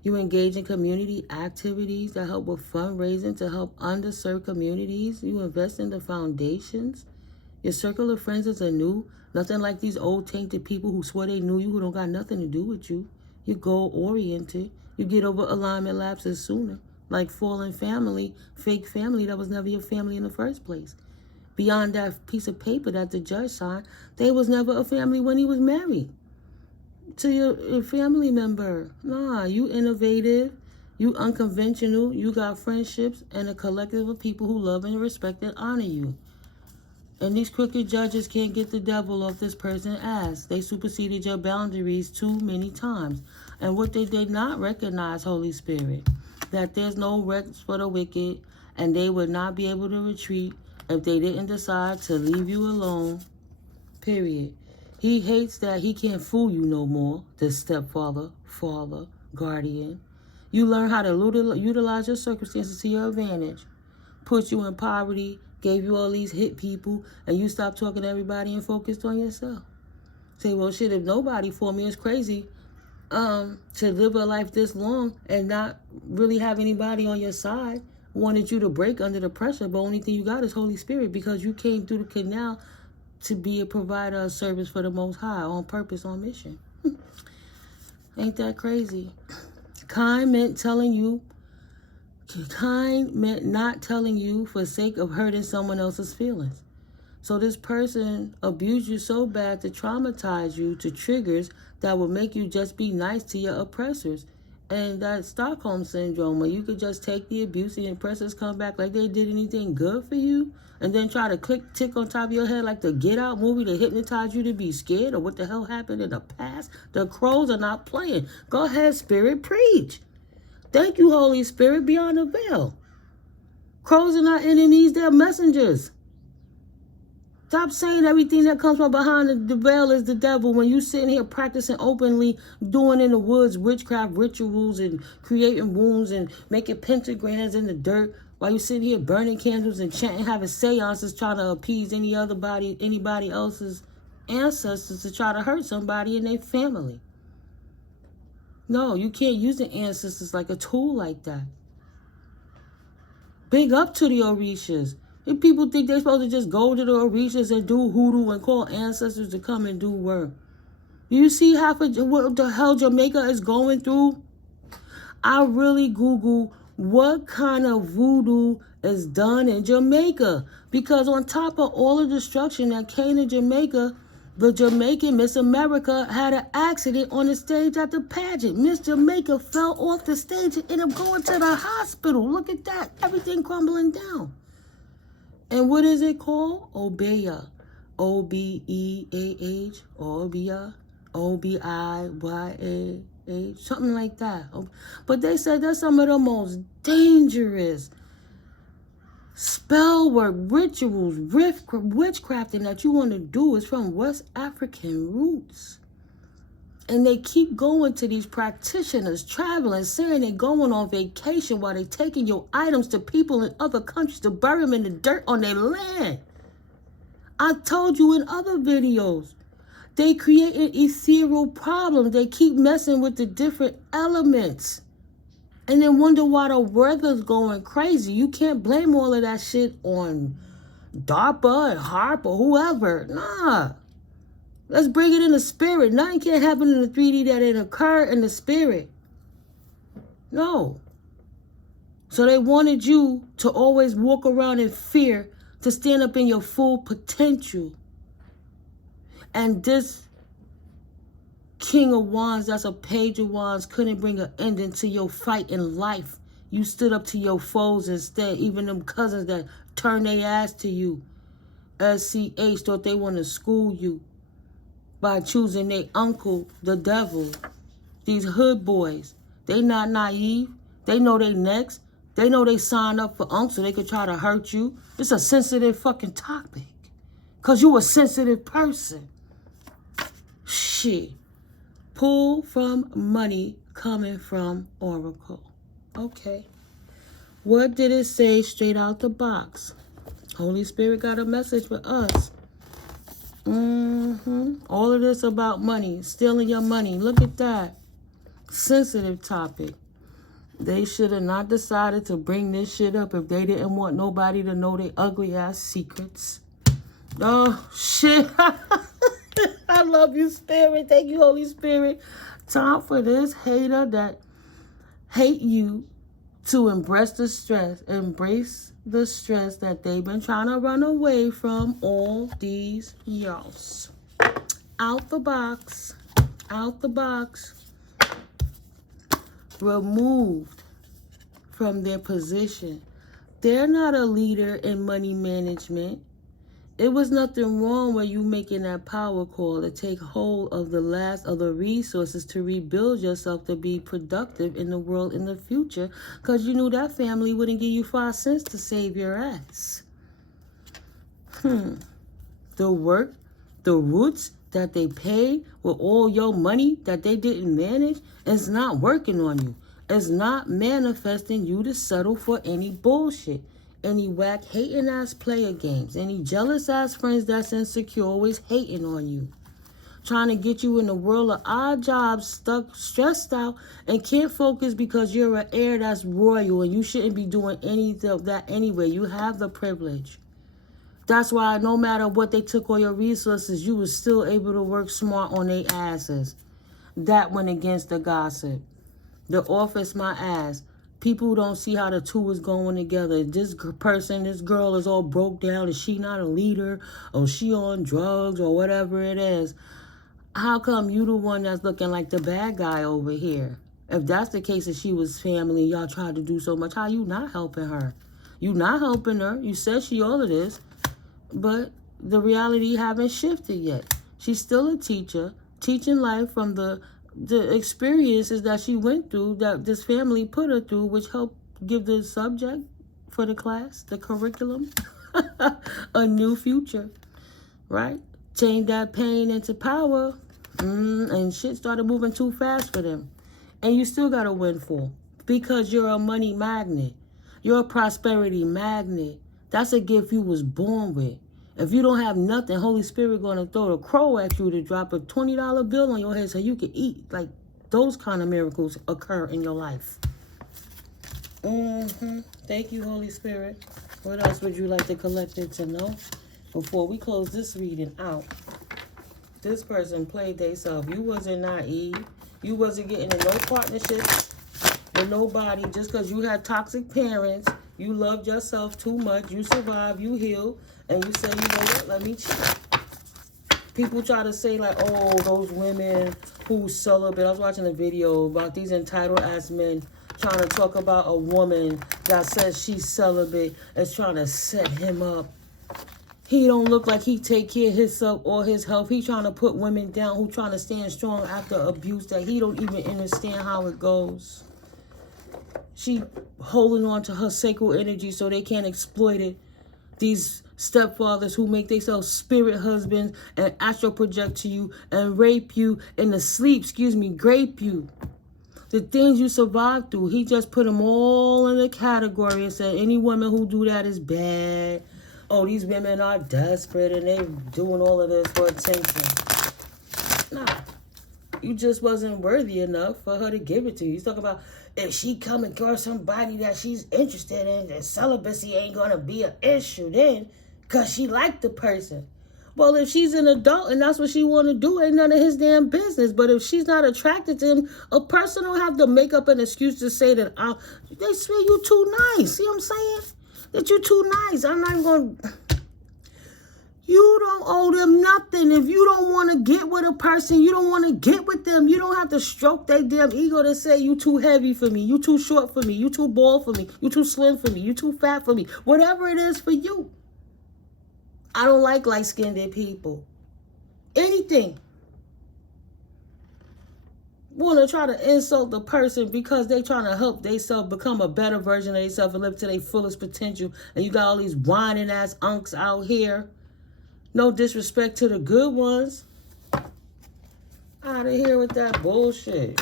You engage in community activities that help with fundraising to help underserved communities. You invest in the foundations. Your circle of friends is anew. Nothing like these old tainted people who swear they knew you, who don't got nothing to do with you. You're goal-oriented. You get over alignment lapses sooner. Like fallen family, fake family that was never your family in the first place. Beyond that piece of paper that the judge signed, they was never a family when he was married to your family member. Nah, you innovative, you unconventional, you got friendships and a collective of people who love and respect and honor you. And these crooked judges can't get the devil off this person's ass. They superseded your boundaries too many times. And what they did not recognize, Holy Spirit, that there's no rest for the wicked, and they would not be able to retreat if they didn't decide to leave you alone, period. He hates that he can't fool you no more, the stepfather, father, guardian. You learn how to utilize your circumstances to your advantage. Put you in poverty, gave you all these hit people, and you stopped talking to everybody and focused on yourself. Say, well, shit, if nobody for me, it's crazy to live a life this long and not really have anybody on your side. Wanted you to break under the pressure, but only thing you got is Holy Spirit because you came through the canal to be a provider of service for the Most High on purpose, on mission. Ain't that crazy? Kind meant not telling you for sake of hurting someone else's feelings. So this person abused you so bad to traumatize you to triggers that will make you just be nice to your oppressors. And that Stockholm syndrome, where you could just take the abuse and the oppressors come back like they did anything good for you, and then try to tick on top of your head like the Get Out movie to hypnotize you to be scared or what the hell happened in the past. The crows are not playing. Go ahead, Spirit, preach. Thank you, Holy Spirit, beyond the veil. Crows are not enemies, they're messengers. Stop saying everything that comes from behind the veil is the devil when you sitting here practicing openly, doing in the woods witchcraft rituals and creating wounds and making pentagrams in the dirt while you sitting here burning candles and chanting, having seances trying to appease anybody else's ancestors to try to hurt somebody in their family. No, you can't use the ancestors like a tool like that. Big up to the Orishas. If people think they're supposed to just go to the Orishas and do hoodoo and call ancestors to come and do work. Do you see what the hell Jamaica is going through? I really Google what kind of voodoo is done in Jamaica. Because on top of all the destruction that came to Jamaica, The Jamaican Miss America had an accident on the stage at the pageant. Miss Jamaica fell off the stage and ended up going to the hospital. Look at that. Everything crumbling down. And what is it called? Obeah. O-B-E-A-H. Obeah. O-B-I-Y-A-H. Something like that. But they said that's some of the most dangerous spell work, rituals, witchcrafting that you want to do is from West African roots. And they keep going to these practitioners, traveling, saying they're going on vacation while they're taking your items to people in other countries to bury them in the dirt on their land. I told you in other videos, they create an ethereal problem. They keep messing with the different elements. And then wonder why the weather's going crazy. You can't blame all of that shit on DARPA and HARP or whoever. Nah. Let's bring it in the spirit. Nothing can happen in the 3D that didn't occur in the spirit. No. So they wanted you to always walk around in fear, to stand up in your full potential. And this King of Wands, that's a Page of Wands, couldn't bring an ending to your fight in life. You stood up to your foes instead, even them cousins that turned their ass to you. SCH thought they want to school you by choosing their uncle, the devil. These hood boys, they not naive. They know they next. They know they signed up for uncle so they could try to hurt you. It's a sensitive fucking topic. Because you a sensitive person. Shit. Pull from money coming from Oracle. Okay. What did it say straight out the box? Holy Spirit got a message for us. All of this about money. Stealing your money. Look at that. Sensitive topic. They should have not decided to bring this shit up if they didn't want nobody to know their ugly ass secrets. Oh, shit. I love you, Spirit. Thank you, Holy Spirit. Time for this hater that hate you to embrace the stress that they've been trying to run away from all these years. Out the box. Out the box. Removed from their position. They're not a leader in money management. It was nothing wrong with you making that power call to take hold of the last of the resources to rebuild yourself to be productive in the world in the future, because you knew that family wouldn't give you 5 cents to save your ass. The work, the roots that they paid with all your money that they didn't manage is not working on you. It's not manifesting you to settle for any bullshit. Any whack hating ass player games. Any jealous ass friends that's insecure, always hating on you. Trying to get you in the world of odd jobs, stuck, stressed out, and can't focus because you're an heir that's royal and you shouldn't be doing any of that anyway. You have the privilege. That's why no matter what they took all your resources, you were still able to work smart on their asses. That went against the gossip. The office, my ass. People who don't see how the two is going together. This person, this girl is all broke down. Is she not a leader? Or she on drugs or whatever it is? How come you the one that's looking like the bad guy over here? If that's the case, if she was family, y'all tried to do so much, how you not helping her? You not helping her. You said she all of this. But the reality haven't shifted yet. She's still a teacher. Teaching life from the experiences that she went through, that this family put her through, which helped give the subject for the class, the curriculum, a new future, right? Change that pain into power, and shit started moving too fast for them. And you still got a windfall because you're a money magnet. You're a prosperity magnet. That's a gift you was born with. If you don't have nothing, Holy Spirit going to throw a crow at you to drop a $20 bill on your head so you can eat. Like, those kind of miracles occur in your life. Thank you, Holy Spirit. What else would you like the collective to know before we close this reading out? This person played themselves. You wasn't naive. You wasn't getting in no partnerships with nobody just because you had toxic parents. You loved yourself too much. You survived. You healed. And you said, you know what? Let me cheat. People try to say like, oh, those women who celibate. I was watching a video about these entitled ass men trying to talk about a woman that says she's celibate is trying to set him up. He don't look like he take care of himself or his health. He trying to put women down who trying to stand strong after abuse that he don't even understand how it goes. She holding on to her sacred energy so they can't exploit it. These stepfathers who make themselves spirit husbands and astral project to you and rape you in the sleep, grape you. The things you survived through, he just put them all in a category and said any woman who do that is bad. Oh, these women are desperate and they're doing all of this for attention. Nah, you just wasn't worthy enough for her to give it to you. He's talking about if she come and girl somebody that she's interested in, then celibacy ain't going to be an issue then because she liked the person. Well, if she's an adult and that's what she want to do, ain't none of his damn business. But if she's not attracted to him, a person don't have to make up an excuse to say that they swear you too nice. See what I'm saying? That you too nice. I'm not even going to... You don't owe them nothing. If you don't want to get with a person, you don't want to get with them. You don't have to stroke their damn ego to say you too heavy for me, you too short for me, you too bald for me, you too slim for me, you too fat for me. Whatever it is for you. I don't like light-skinned people. Anything. Want to try to insult the person because they trying to help themselves become a better version of themselves and live to their fullest potential. And you got all these whining ass unks out here. No disrespect to the good ones. Out of here with that bullshit.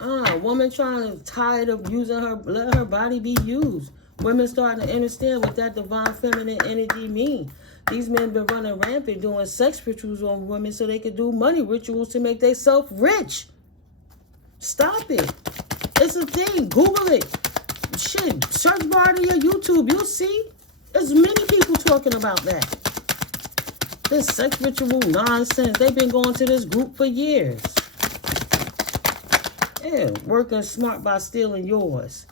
A woman tired of using her, let her body be used. Women starting to understand what that divine feminine energy means. These men been running rampant doing sex rituals on women so they could do money rituals to make themselves rich. Stop it. It's a thing. Google it. Shit. Search bar to your YouTube. You'll see. There's many people talking about that. This sex ritual nonsense. They've been going to this group for years. Yeah. Working smart by stealing yours.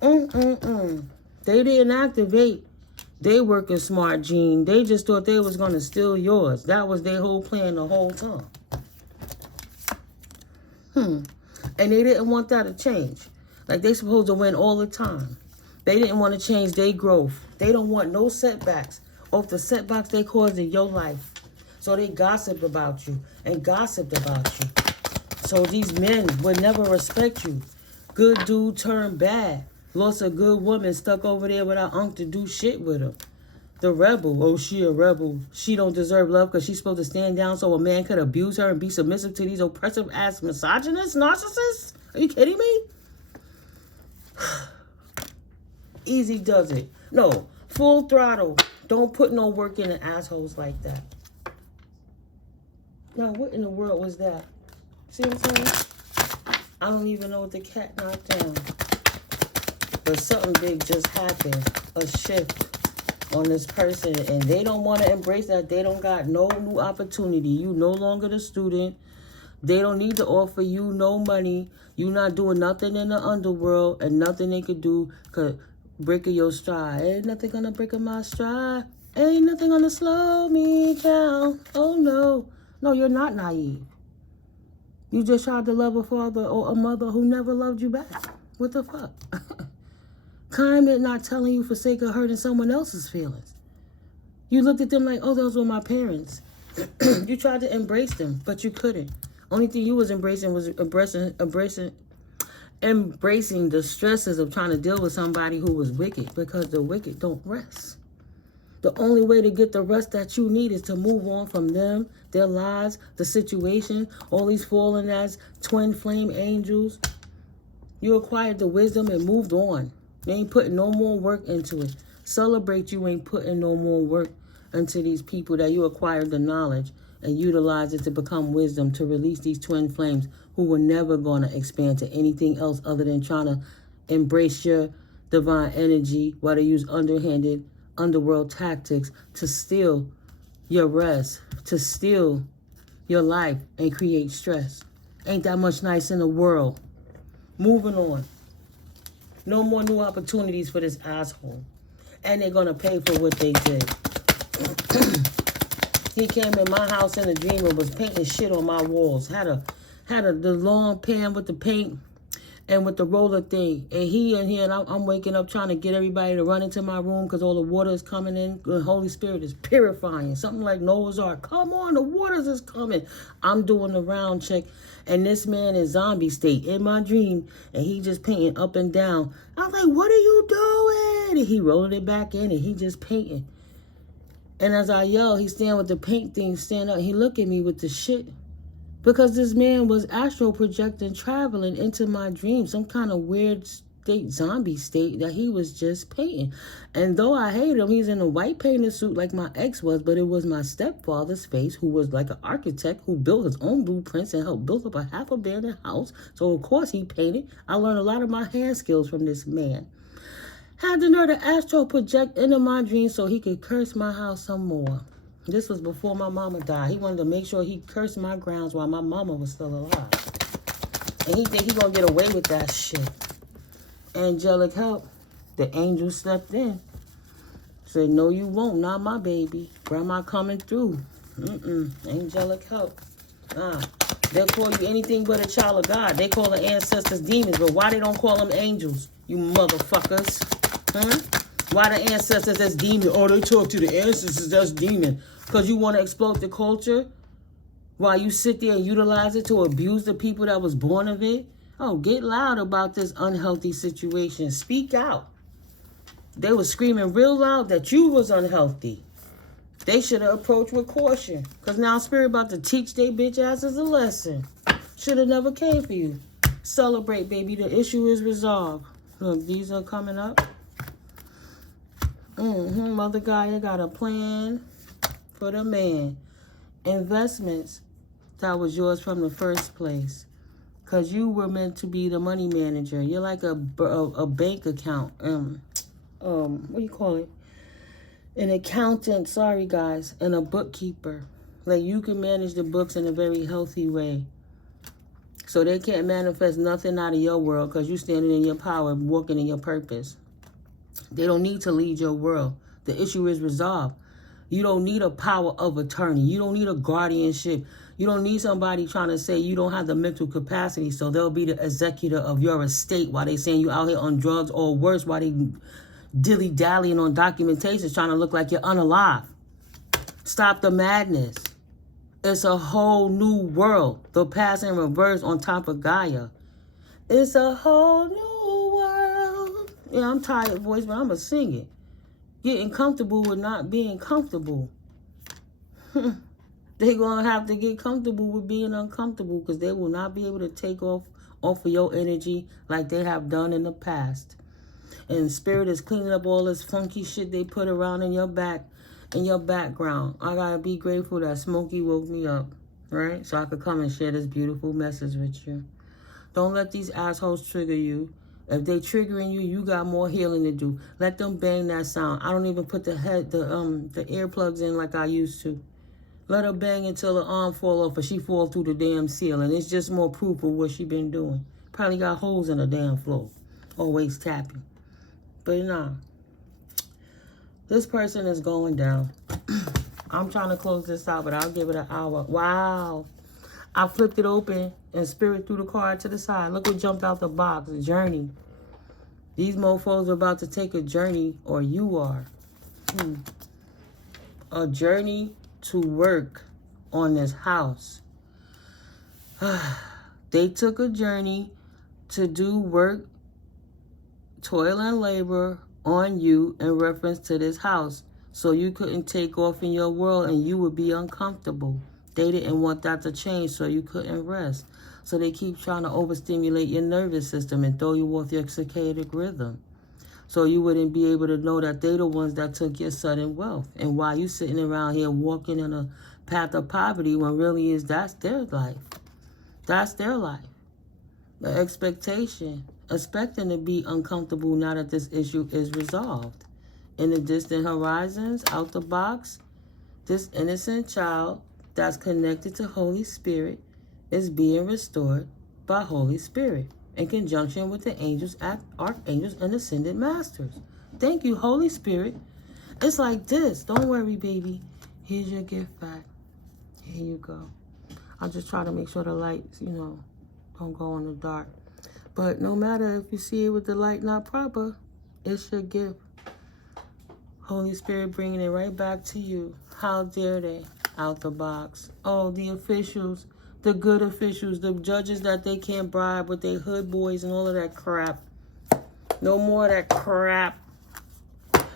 They didn't activate they working smart gene. They just thought they was going to steal yours. That was their whole plan the whole time. And they didn't want that to change. Like they supposed to win all the time. They didn't want to change their growth. They don't want no setbacks off the setbacks they caused in your life. So they gossiped about you and gossiped about you. So these men would never respect you. Good dude turned bad. Lost a good woman stuck over there without unk to do shit with her. The rebel. Oh, she a rebel. She don't deserve love because she's supposed to stand down so a man could abuse her and be submissive to these oppressive ass misogynists, narcissists? Are you kidding me? Easy does it. No, full throttle. Don't put no work in the assholes like that. Now, what in the world was that? See what I'm saying? I don't even know what the cat knocked down. But something big just happened. A shift on this person. And they don't want to embrace that. They don't got no new opportunity. You no longer the student. They don't need to offer you no money. You not doing nothing in the underworld. And nothing they could do could break your stride. Ain't nothing gonna break my stride. Ain't nothing gonna slow me down. Oh no. No, you're not naive. You just tried to love a father or a mother who never loved you back. What the fuck? Kindness not telling you for sake of hurting someone else's feelings. You looked at them like, oh, those were my parents. You tried to embrace them, but you couldn't. Only thing you was embracing was embracing the stresses of trying to deal with somebody who was wicked, because the wicked don't rest. The only way to get the rest that you need is to move on from them, their lives, the situation, all these fallen as twin flame angels. You acquired the wisdom and moved on. You ain't putting no more work into it. Celebrate you ain't putting no more work into these people that you acquired the knowledge and utilize it to become wisdom, to release these twin flames who were never going to expand to anything else other than trying to embrace your divine energy while they use underhanded underworld tactics to steal your rest, to steal your life and create stress. Ain't that much nice in the world. Moving on. No more new opportunities for this asshole. And they're going to pay for what they did. He came in my house in a dream and was painting shit on my walls. Had the long pan with the paint and with the roller thing. And he in here, and I'm waking up trying to get everybody to run into my room because all the water is coming in. The Holy Spirit is purifying. Something like Noah's Ark. Come on, the waters is coming. I'm doing the round check. And this man is zombie state in my dream. And he just painting up and down. I was like, what are you doing? And he rolling it back in and he just painting. And as I yell, he stand with the paint thing, stand up. He look at me with the shit. Because this man was astral projecting, traveling into my dream, some kind of weird state, zombie state that he was just painting. And though I hate him, he's in a white painted suit like my ex was, but it was my stepfather's face, who was like an architect who built his own blueprints and helped build up a half abandoned house. So of course he painted. I learned a lot of my hand skills from this man. Had the nerve to astral project into my dream so he could curse my house some more. This was before my mama died. He wanted to make sure he cursed my grounds while my mama was still alive. And he think he gonna get away with that shit. Angelic help. The angel stepped in. Said, no, you won't. Not my baby. Grandma coming through. Angelic help. They'll call you anything but a child of God. They call the ancestors demons. But why they don't call them angels? You motherfuckers. Why the ancestors that's demon? Oh, they talk to the ancestors that's demon. Because you want to exploit the culture while you sit there and utilize it to abuse the people that was born of it? Oh, get loud about this unhealthy situation. Speak out. They were screaming real loud that you was unhealthy. They should have approached with caution. Because now Spirit about to teach they bitch asses a lesson. Should have never came for you. Celebrate, baby. The issue is resolved. Look, these are coming up. Mother Gaia got a plan for the man. Investments that was yours from the first place. Because you were meant to be the money manager. You're like a bank account. What do you call it? An accountant, sorry guys, and a bookkeeper. Like you can manage the books in a very healthy way. So they can't manifest nothing out of your world because you standing in your power, walking in your purpose. They don't need to lead your world. The issue is resolved. You don't need a power of attorney. You don't need a guardianship. You don't need somebody trying to say you don't have the mental capacity, so they'll be the executor of your estate while they saying you out here on drugs, or worse, while they dilly-dallying on documentation trying to look like you're unalive. Stop the madness. It's a whole new world. The past in reverse on top of Gaia. It's a whole new world. Yeah, I'm tired voice, but I'm going to sing it. Getting comfortable with not being comfortable. They're going to have to get comfortable with being uncomfortable because they will not be able to take off of your energy like they have done in the past. And Spirit is cleaning up all this funky shit they put around in your background. I got to be grateful that Smokey woke me up, right? So I could come and share this beautiful message with you. Don't let these assholes trigger you. If they triggering you, you got more healing to do. Let them bang that sound. I don't even put the earplugs in like I used to. Let her bang until her arm fall off or she fall through the damn ceiling. It's just more proof of what she been doing. Probably got holes in the damn floor. Always tapping. But nah. This person is going down. I'm trying to close this out, but I'll give it an hour. Wow. I flipped it open and Spirit threw the card to the side. Look what jumped out the box. Journey. These mofos are about to take a journey, or you are. A journey to work on this house. They took a journey to do work, toil and labor on you in reference to this house. So you couldn't take off in your world and you would be uncomfortable. They didn't want that to change, so you couldn't rest. So they keep trying to overstimulate your nervous system and throw you off your circadian rhythm. So you wouldn't be able to know that they're the ones that took your sudden wealth. And while you sitting around here walking in a path of poverty, when really is that's their life. That's their life. The expectation. Expecting to be uncomfortable now that this issue is resolved. In the distant horizons, out the box, this innocent child that's connected to Holy Spirit is being restored by Holy Spirit in conjunction with the angels, archangels, and ascended masters. Thank you, Holy Spirit. It's like this. Don't worry, baby. Here's your gift back. Here you go. I'll just try to make sure the lights, you know, don't go in the dark. But no matter if you see it with the light not proper, it's your gift. Holy Spirit bringing it right back to you. How dare they? Out the box. Oh, the officials, the good officials, the judges that they can't bribe with their hood boys and all of that crap. No more of that crap.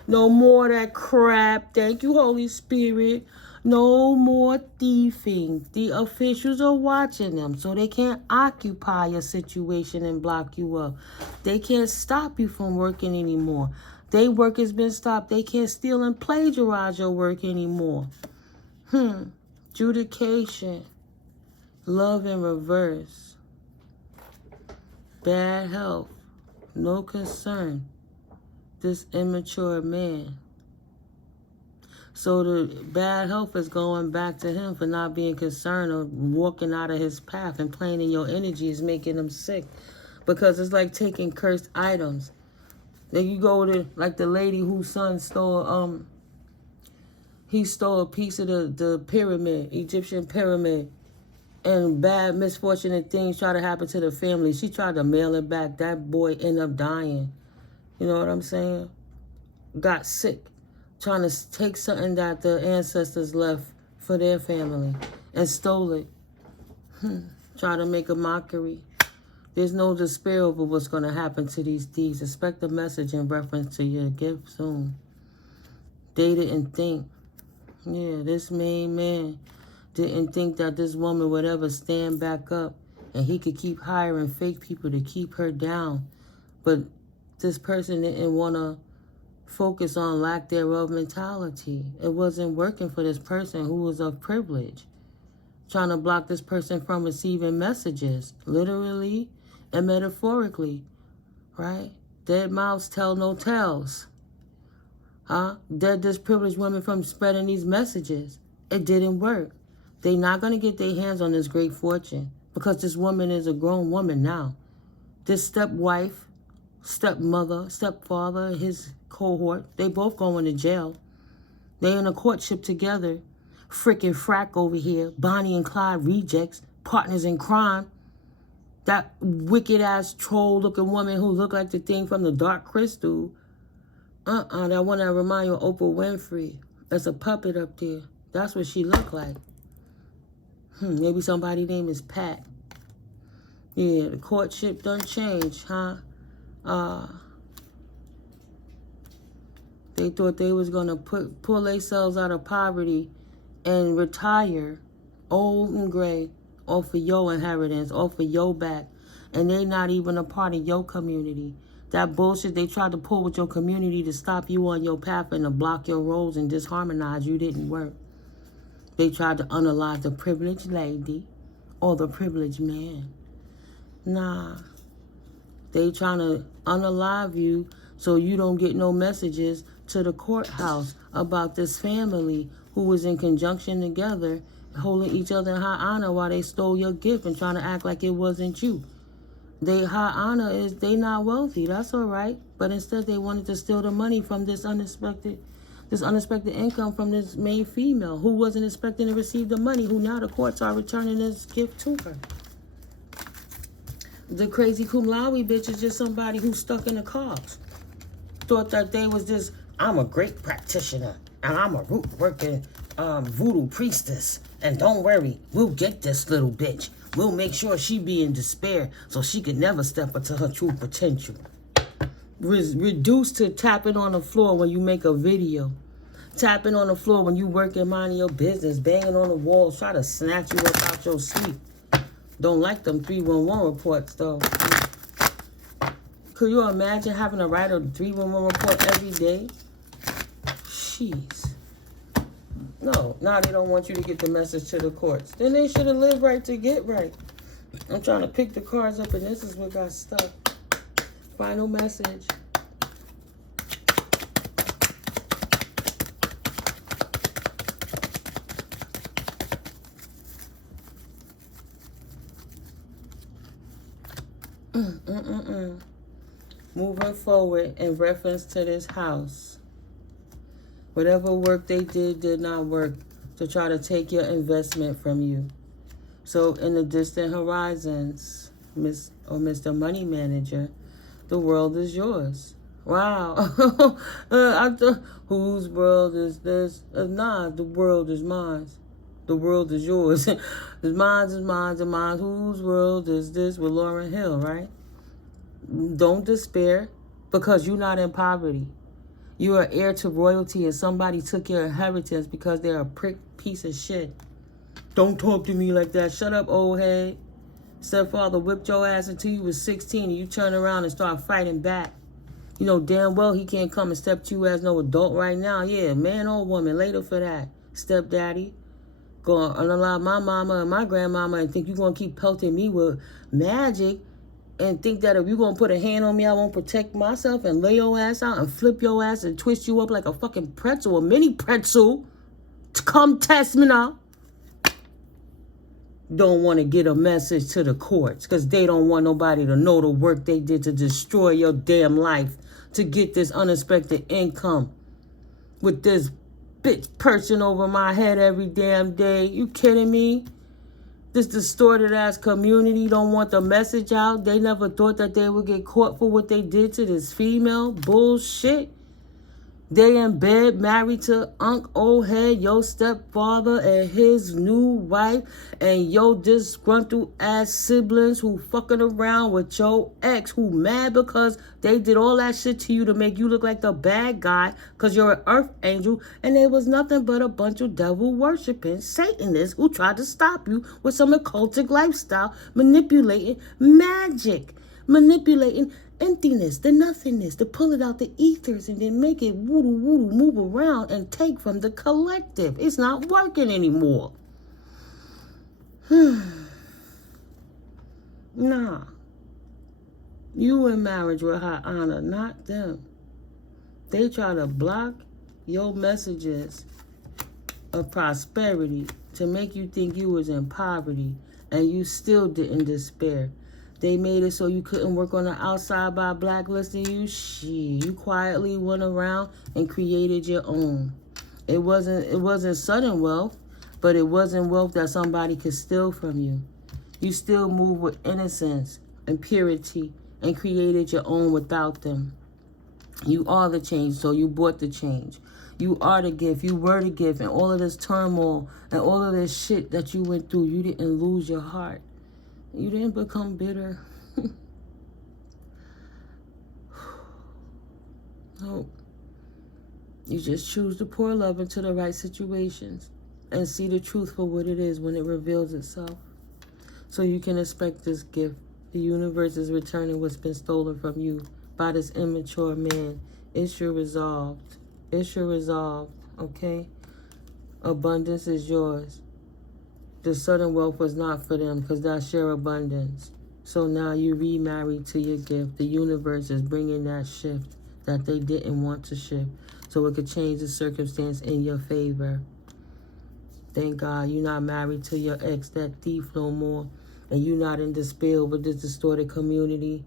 No more of that crap. Thank you, Holy Spirit. No more thieving. The officials are watching them, so they can't occupy your situation and block you up. They can't stop you from working anymore. Their work has been stopped. They can't steal and plagiarize your work anymore. Judication. Love in reverse. Bad health. No concern. This immature man. So the bad health is going back to him for not being concerned or walking out of his path, and playing in your energy is making him sick. Because it's like taking cursed items. Then you go to, like the lady whose son stole, he stole a piece of the pyramid, Egyptian pyramid. And bad misfortune and things try to happen to the family. She tried to mail it back. That boy ended up dying. You know what I'm saying? Got sick. Trying to take something that the ancestors left for their family and stole it. Try to make a mockery. There's no despair over what's going to happen to these thieves. Expect a message in reference to your gift soon. They didn't think. Yeah, this main man didn't think that this woman would ever stand back up and he could keep hiring fake people to keep her down. But this person didn't want to focus on lack thereof mentality. It wasn't working for this person who was of privilege. Trying to block this person from receiving messages, literally and metaphorically, right? Dead mouths tell no tales. Dead disprivileged women from spreading these messages. It didn't work. They're not going to get their hands on this great fortune because this woman is a grown woman now. This stepwife, stepmother, stepfather, his cohort, they both going to jail. They in a courtship together. Frickin' frack over here. Bonnie and Clyde rejects. Partners in crime. That wicked-ass troll-looking woman who looked like the thing from the Dark Crystal. That one that remind you of Oprah Winfrey. There's a puppet up there. That's what she looked like. Maybe somebody's name is Pat. Yeah, the courtship done changed, huh? They thought they was gonna pull themselves out of poverty and retire old and gray off of your inheritance, off of your back. And they not even a part of your community. That bullshit they tried to pull with your community to stop you on your path and to block your roles and disharmonize you didn't work. They tried to unalive the privileged lady or the privileged man. Nah. They trying to unalive you so you don't get no messages to the courthouse about this family who was in conjunction together, holding each other in high honor while they stole your gift and trying to act like it wasn't you. They high honor is they not wealthy. That's all right. But instead they wanted to steal the money from this unexpected income from this main female who wasn't expecting to receive the money, who now the courts are returning this gift to her. The crazy cum laude bitch is just somebody who's stuck in the cause. Thought that they was this, I'm a great practitioner and I'm a root working voodoo priestess. And don't worry, we'll get this little bitch. We'll make sure she be in despair so she could never step into her true potential. Reduced to tapping on the floor when you make a video. Tapping on the floor when you working minding your business. Banging on the walls, try to snatch you up out your sleep. Don't like them 311 reports though. Could you imagine having to write a 311 report every day? Jeez. No, now they don't want you to get the message to the courts. Then they should have lived right to get right. I'm trying to pick the cards up and this is what got stuck. Final message. Moving forward in reference to this house. Whatever work they did not work. to try to take your investment from you. So in the distant horizons, Miss or Mr. Money Manager, the world is yours. Wow. Whose world is this? Nah, the world is mine. The world is yours. It's mine, and mine. Whose world is this? With Lauryn Hill, right? Don't despair because you're not in poverty. You are heir to royalty and somebody took your inheritance because they're a prick piece of shit. Don't talk to me like that. Shut up, old head. Stepfather whipped your ass until you was 16 and you turn around and start fighting back. You know damn well he can't come and step to you as no adult right now. Yeah, man or woman, later for that. Stepdaddy. Gonna unallow my mama and my grandmama and think you're gonna keep pelting me with magic and think that if you're gonna put a hand on me, I won't protect myself and lay your ass out and flip your ass and twist you up like a fucking pretzel, a mini pretzel. To come test me now. Don't want to get a message to the courts because they don't want nobody to know the work they did to destroy your damn life to get this unexpected income with this bitch person over my head every damn day. You kidding me? This distorted ass community don't want the message out. They never thought that they would get caught for what they did to this female. Bullshit. They in bed married to Unc Old Head, your stepfather and his new wife, and your disgruntled ass siblings who fucking around with your ex who mad because they did all that shit to you to make you look like the bad guy because you're an earth angel, and they was nothing but a bunch of devil worshipping Satanists who tried to stop you with some occultic lifestyle, manipulating magic, manipulating emptiness, the nothingness, to pull it out the ethers and then make it woo-doo, move around and take from the collective. It's not working anymore. Nah. You in marriage with high honor, not them. They try to block your messages of prosperity to make you think you was in poverty and you still didn't despair. They made it so you couldn't work on the outside by blacklisting you. Shit, you quietly went around and created your own. It wasn't sudden wealth, but it wasn't wealth that somebody could steal from you. You still moved with innocence and purity and created your own without them. You are the change, so you bought the change. You are the gift. You were the gift. And all of this turmoil and all of this shit that you went through, you didn't lose your heart. You didn't become bitter. No. You just choose to pour love into the right situations and see the truth for what it is when it reveals itself. So you can expect this gift. The universe is returning what's been stolen from you by this immature man. It's your resolved. It's your resolved, okay? Abundance is yours. The sudden wealth was not for them because that's your abundance. So now you remarried to your gift. The universe is bringing that shift that they didn't want to shift so it could change the circumstance in your favor. Thank God you're not married to your ex, that thief, no more. And you're not in despair with this distorted community.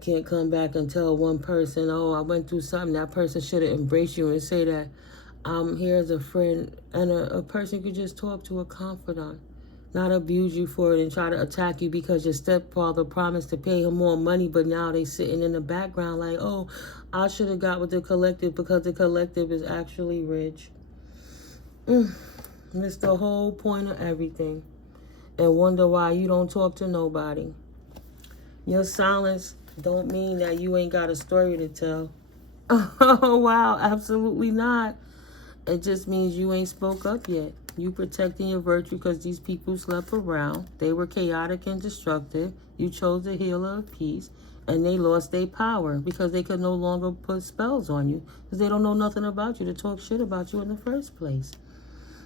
Can't come back and tell one person, oh, I went through something. That person should have embraced you and say that I'm here as a friend and a person you could just talk to, a confidant, not abuse you for it and try to attack you because your stepfather promised to pay him more money, but now they sitting in the background like, oh, I should have got with the collective because the collective is actually rich. It's the whole point of everything. And wonder why you don't talk to nobody. Your silence don't mean that you ain't got a story to tell. Oh, wow, absolutely not. It just means you ain't spoke up yet. You protecting your virtue because these people slept around. They were chaotic and destructive. You chose the healer of peace. And they lost their power because they could no longer put spells on you because they don't know nothing about you to talk shit about you in the first place.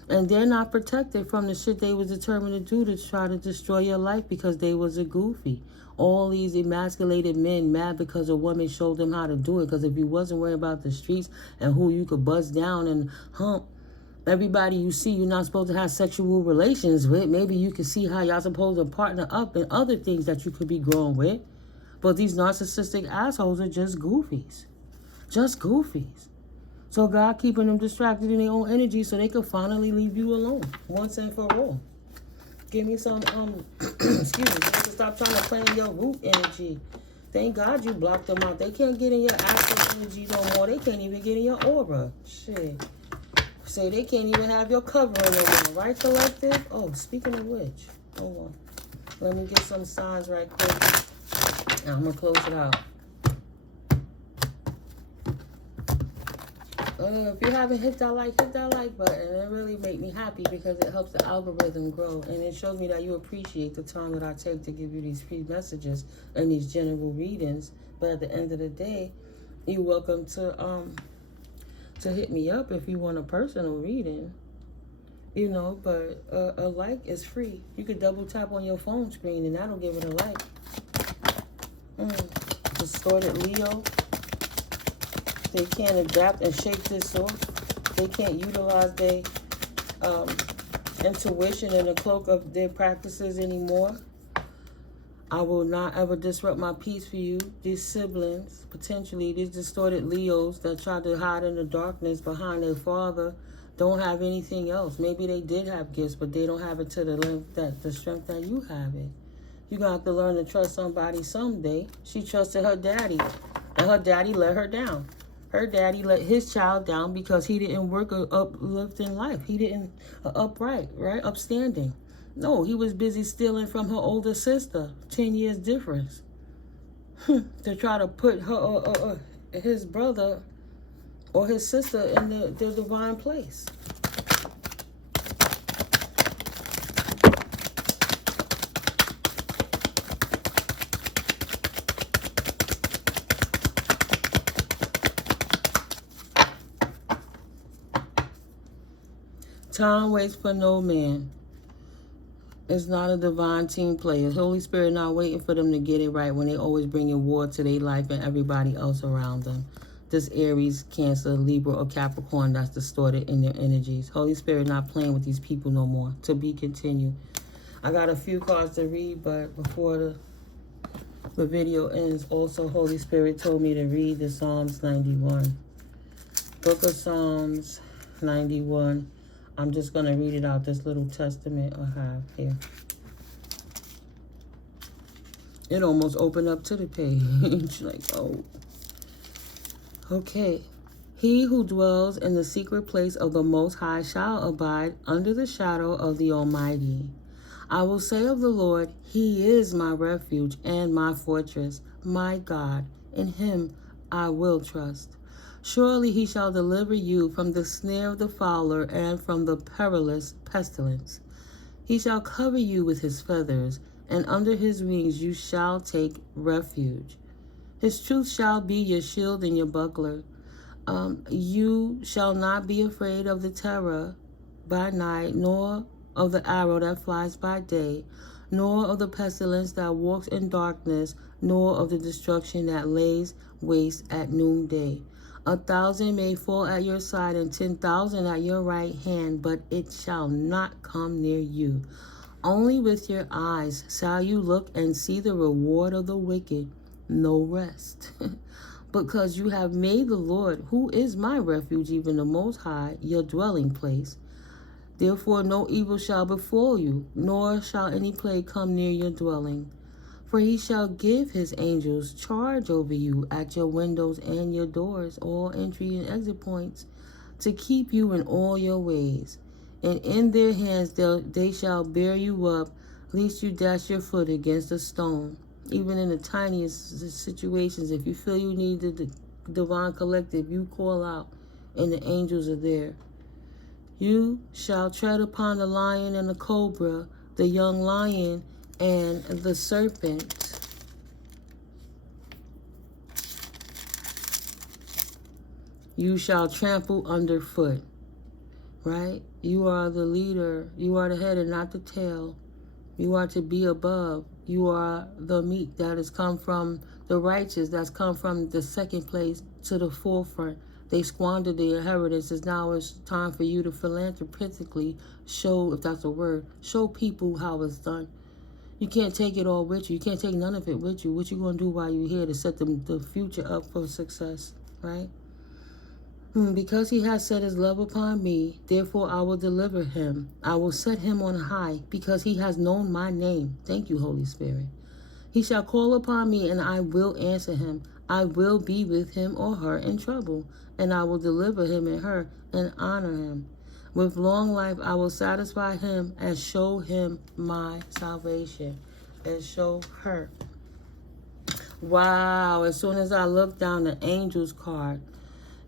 And they're not protected from the shit they was determined to do to try to destroy your life because they was a goofy. All these emasculated men mad because a woman showed them how to do it. Because if you wasn't worried about the streets and who you could buzz down and hump, everybody you see you're not supposed to have sexual relations with, maybe you can see how y'all supposed to partner up and other things that you could be growing with. But these narcissistic assholes are just goofies. Just goofies. So God keeping them distracted in their own energy so they could finally leave you alone once and for all. Give me some, excuse me, you have to stop trying to play in your root energy. Thank God you blocked them out. They can't get in your active energy no more. They can't even get in your aura. Shit. Say they can't even have your covering no more. Right, collective? Oh, speaking of which, hold on. Let me get some signs right quick. And I'm going to close it out. If you haven't hit that like button. It really makes me happy because it helps the algorithm grow. And it shows me that you appreciate the time that I take to give you these free messages and these general readings. But at the end of the day, you're welcome to hit me up if you want a personal reading. You know, but a like is free. You could double tap on your phone screen and that'll give it a like. Distorted Leo. They can't adapt and shake this off. They can't utilize their intuition in the cloak of their practices anymore. I will not ever disrupt my peace for you. These siblings, potentially, these distorted Leos that try to hide in the darkness behind their father, don't have anything else. Maybe they did have gifts, but they don't have it to the length that the strength that you have it. You're going to have to learn to trust somebody someday. She trusted her daddy, and her daddy let her down. Her daddy let his child down because he didn't work a uplifting life. He didn't upright, right? Upstanding. No, he was busy stealing from her older sister. 10 years difference. To try to put her his brother or his sister in the divine place. Time waits for no man. It's not a divine team player. Holy Spirit not waiting for them to get it right when they always bringing war to their life and everybody else around them. This Aries, Cancer, Libra, or Capricorn that's distorted in their energies. Holy Spirit not playing with these people no more. To be continued. I got a few cards to read, but before the video ends, also Holy Spirit told me to read the Psalms 91. Book of Psalms 91. I'm just going to read it out, this little testament I have here. It almost opened up to the page. Like, oh. Okay. He who dwells in the secret place of the Most High shall abide under the shadow of the Almighty. I will say of the Lord, He is my refuge and my fortress, my God. In Him I will trust. Surely He shall deliver you from the snare of the fowler and from the perilous pestilence. He shall cover you with His feathers, and under His wings you shall take refuge. His truth shall be your shield and your buckler. You shall not be afraid of the terror by night, nor of the arrow that flies by day, nor of the pestilence that walks in darkness, nor of the destruction that lays waste at noonday. 1,000 may fall at your side and 10,000 at your right hand, but it shall not come near you. Only with your eyes shall you look and see the reward of the wicked, no rest. Because you have made the Lord, who is my refuge, even the Most High, your dwelling place. Therefore no evil shall befall you, nor shall any plague come near your dwelling. For He shall give His angels charge over you at your windows and your doors, all entry and exit points, to keep you in all your ways. And in their hands they shall bear you up, lest you dash your foot against a stone. Even in the tiniest situations, if you feel you need the divine collective, you call out, and the angels are there. You shall tread upon the lion and the cobra, the young lion and the serpent. You shall trample underfoot. Right? You are the leader. You are the head and not the tail. You are to be above. You are the meat that has come from the righteous, that's come from the second place to the forefront. They squandered their inheritances. Now it's time for you to philanthropically show, if that's a word, show people how it's done. You can't take it all with you. You can't take none of it with you. What you going to do while you're here to set the future up for success, right? Because he has set his love upon me, therefore I will deliver him. I will set him on high, because he has known my name. Thank you, Holy Spirit. He shall call upon me, and I will answer him. I will be with him or her in trouble, and I will deliver him and her and honor him. With long life I will satisfy him and show him my salvation. And show her. Wow, as soon as I look down the angels card,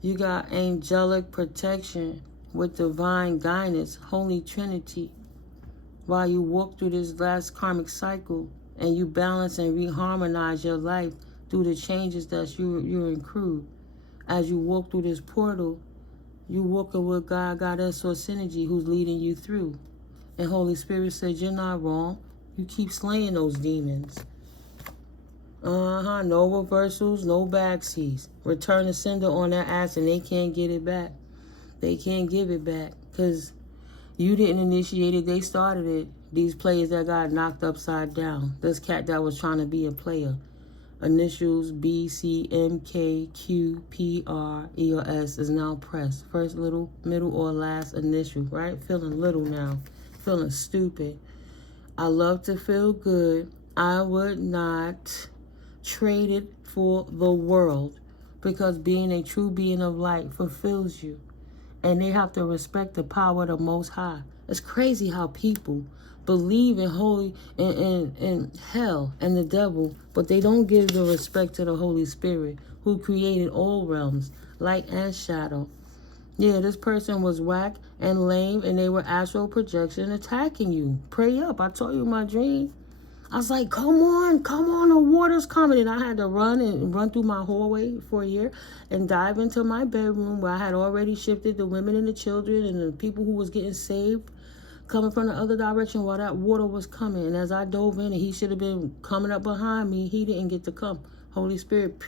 you got angelic protection with divine guidance, Holy Trinity. While you walk through this last karmic cycle and you balance and reharmonize your life through the changes that you're accrued. As you walk through this portal, you walking with God, Goddess, or Synergy, who's leading you through. And Holy Spirit says, you're not wrong. You keep slaying those demons. No reversals, no backseas. Return the sender on their ass and they can't get it back. They can't give it back because you didn't initiate it. They started it. These players that got knocked upside down. This cat that was trying to be a player. Initials B, C, M, K, Q, P, R, E, or S is now pressed. First little, middle, or last initial, right? Feeling little now. Feeling stupid. I love to feel good. I would not trade it for the world, because being a true being of light fulfills you. And they have to respect the power of the Most High. It's crazy how people believe in holy in hell and the devil, but they don't give the respect to the Holy Spirit, who created all realms, light and shadow. Yeah, this person was whack and lame, and they were astral projection attacking you. Pray up. I told you my dream. I was like, come on, the water's coming. And I had to run through my hallway for a year and dive into my bedroom where I had already shifted the women and the children and the people who was getting saved coming from the other direction while that water was coming. And as I dove in, and he should have been coming up behind me, he didn't get to come. Holy Spirit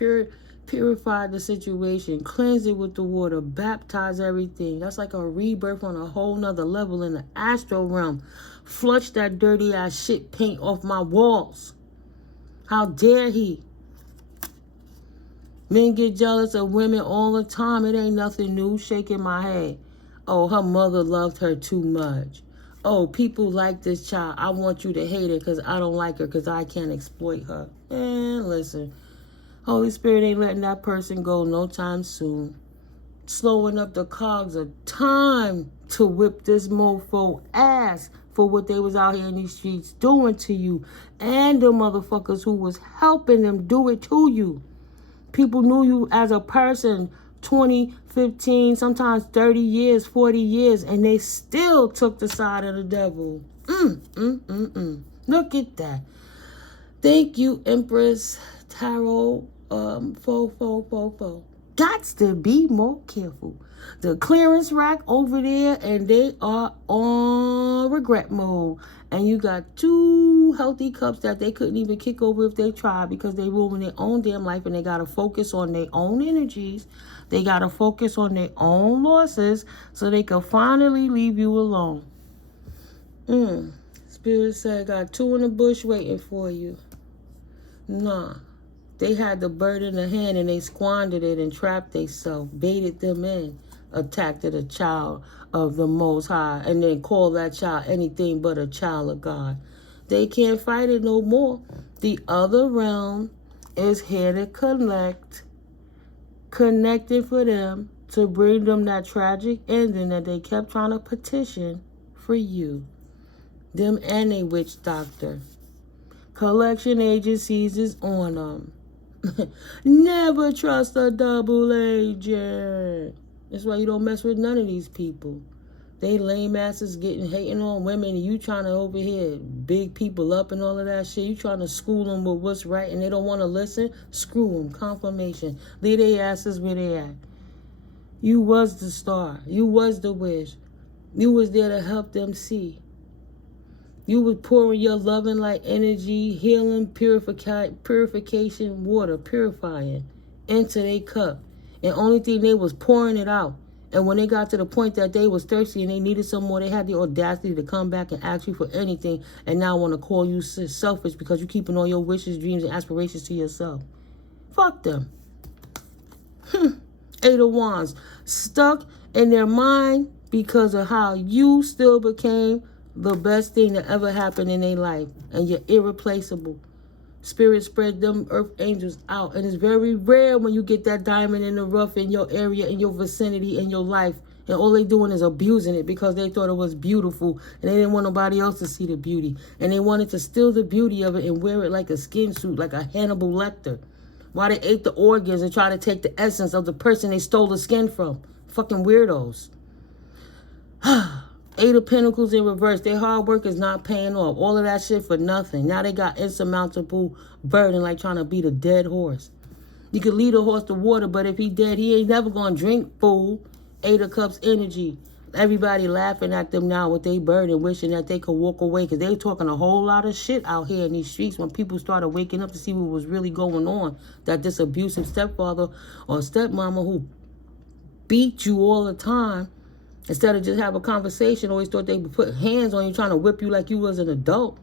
purified the situation, cleanse it with the water, baptize everything. That's like a rebirth on a whole nother level in the astral realm. Flush that dirty ass shit paint off my walls. How dare he? Men get jealous of women all the time. It ain't nothing new. Shaking my head. Oh, her mother loved her too much. Oh, people like this child. I want you to hate her because I don't like her because I can't exploit her. Man, listen. Holy Spirit ain't letting that person go no time soon. Slowing up the cogs of time to whip this mofo ass for what they was out here in these streets doing to you, and the motherfuckers who was helping them do it to you. People knew you as a person 20, 15, sometimes 30 years, 40 years, and they still took the side of the devil. Look at that. Thank you, Empress Tarot. Gots to be more careful. The clearance rack over there, and they are on regret mode. And you got 2 healthy cups that they couldn't even kick over if they tried, because they ruin their own damn life, and they got to focus on their own energies. They got to focus on their own losses so they can finally leave you alone. Spirit said, got 2 in the bush waiting for you. Nah. They had the bird in the hand and they squandered it and trapped themselves, baited them in, attacked a child of the Most High, and then called that child anything but a child of God. They can't fight it no more. The other realm is here to connected for them to bring them that tragic ending that they kept trying to petition for you. Them and a witch doctor. Collection agencies is on them. Never trust a double agent. That's why you don't mess with none of these people. They lame asses hating on women, and you trying to over here big people up and all of that shit. You trying to school them with what's right, and they don't want to listen. Screw them. Confirmation. Leave their asses where they at. You was the star. You was the wish. You was there to help them see. You was pouring your loving light energy, healing, purification water, purifying into their cup. And only thing they was pouring it out. And when they got to the point that they was thirsty and they needed some more, they had the audacity to come back and ask you for anything, and now want to call you selfish because you keeping all your wishes, dreams, and aspirations to yourself. Fuck them. Eight of Wands. Stuck in their mind because of how you still became the best thing that ever happened in their life. And you're irreplaceable. Spirit spread them earth angels out. And it's very rare when you get that diamond in the rough in your area, in your vicinity, in your life. And all they doing is abusing it because they thought it was beautiful. And they didn't want nobody else to see the beauty. And they wanted to steal the beauty of it and wear it like a skin suit, like a Hannibal Lecter. Why they ate the organs and try to take the essence of the person they stole the skin from. Fucking weirdos. Eight of Pentacles in reverse. Their hard work is not paying off. All of that shit for nothing. Now they got insurmountable burden like trying to beat a dead horse. You could lead a horse to water, but if he dead, he ain't never going to drink, fool. Eight of Cups energy. Everybody laughing at them now with their burden, wishing that they could walk away because they talking a whole lot of shit out here in these streets when people started waking up to see what was really going on. That this abusive stepfather or stepmama who beat you all the time, instead of just have a conversation, always thought they would put hands on you trying to whip you like you was an adult.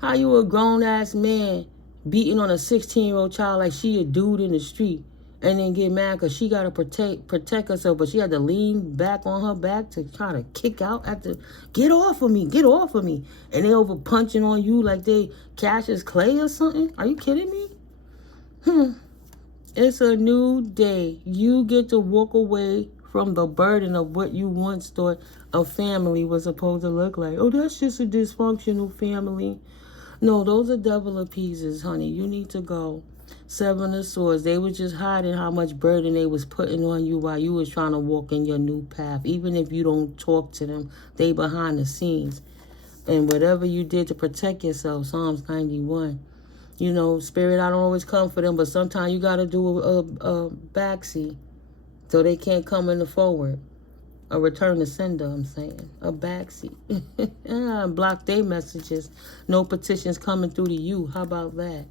How you a grown-ass man beating on a 16-year-old child like she a dude in the street and then get mad because she got to protect herself, but she had to lean back on her back to try to kick out at the, get off of me, get off of me. And they over punching on you like they Cassius Clay or something. Are you kidding me? It's a new day. You get to walk away from the burden of what you once thought a family was supposed to look like. Oh, that's just a dysfunctional family. No, those are devil appeasers, honey. You need to go. Seven of Swords. They was just hiding how much burden they was putting on you while you was trying to walk in your new path. Even if you don't talk to them, they behind the scenes. And whatever you did to protect yourself, Psalms 91. You know, Spirit, I don't always come for them, but sometimes you got to do a backseat so they can't come in the forward. A return to sender, I'm saying. A backseat. Block their messages. No petitions coming through to you. How about that?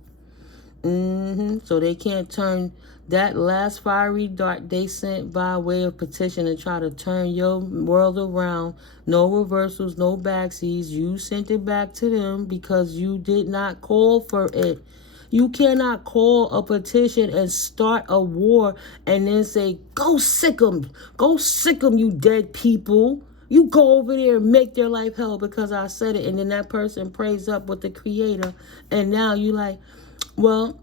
So they can't turn that last fiery dart they sent by way of petition and try to turn your world around. No reversals, no backseats. You sent it back to them because you did not call for it. You cannot call a petition and start a war and then say, go sick them. Go sick them, you dead people. You go over there and make their life hell because I said it. And then that person prays up with the creator. And now you like, well,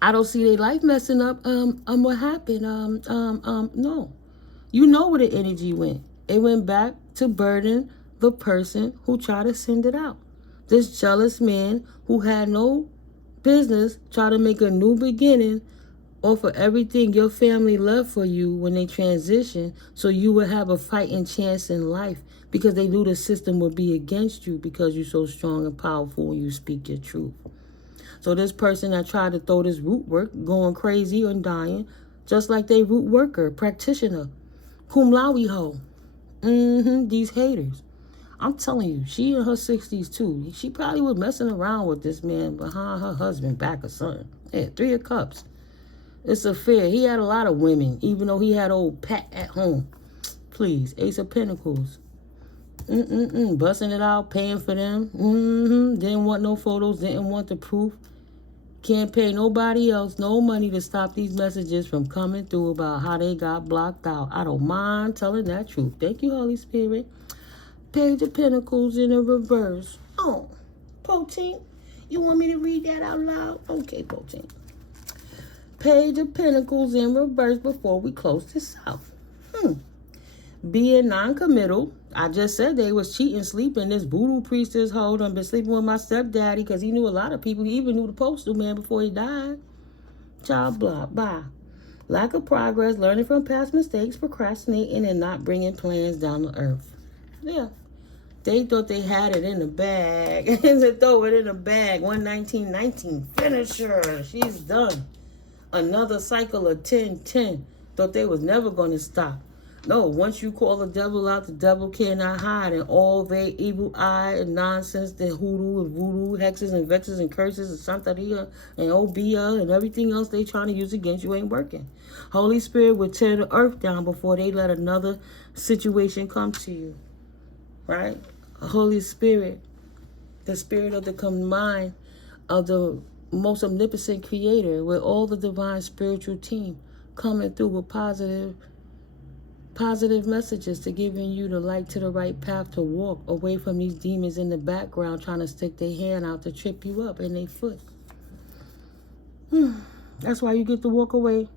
I don't see their life messing up. What happened? No. You know where the energy went. It went back to burden the person who tried to send it out. This jealous man who had no business try to make a new beginning off of everything your family left for you when they transition, so you would have a fighting chance in life because they knew the system would be against you because you're so strong and powerful and you speak your truth. So this person that tried to throw this root work, going crazy and dying, just like they root worker, practitioner, cum laude ho. These haters. I'm telling you, she in her 60s too. She probably was messing around with this man behind her husband back or something. Yeah, Three of Cups. It's a fair. He had a lot of women, even though he had old Pat at home. Please, Ace of Pentacles. Busting it out, paying for them. Didn't want no photos, didn't want the proof. Can't pay nobody else no money to stop these messages from coming through about how they got blocked out. I don't mind telling that truth. Thank you, Holy Spirit. Page of Pentacles in a reverse. Oh, Poteen, you want me to read that out loud? Okay, Poteen. Page of Pentacles in reverse before we close this out. Being non-committal. I just said they was cheating, sleeping. This voodoo priest is hold on been sleeping with my stepdaddy because he knew a lot of people. He even knew the postal man before he died. Child block. Bye. Lack of progress, learning from past mistakes, procrastinating, and not bringing plans down to earth. Yeah. They thought they had it in the bag. They throw it in the bag. 119-19. Finish her. She's done. Another cycle of 10-10. Thought they was never going to stop. No, once you call the devil out, the devil cannot hide. And all their evil eye and nonsense, the hoodoo and voodoo, hexes and vexes and curses and santeria and obia and everything else they trying to use against you ain't working. Holy Spirit will tear the earth down before they let another situation come to you. Right? Holy Spirit, the spirit of the combined of the most omnipotent creator with all the divine spiritual team coming through with positive messages to giving you the light to the right path to walk away from these demons in the background trying to stick their hand out to trip you up in their foot. That's why you get to walk away.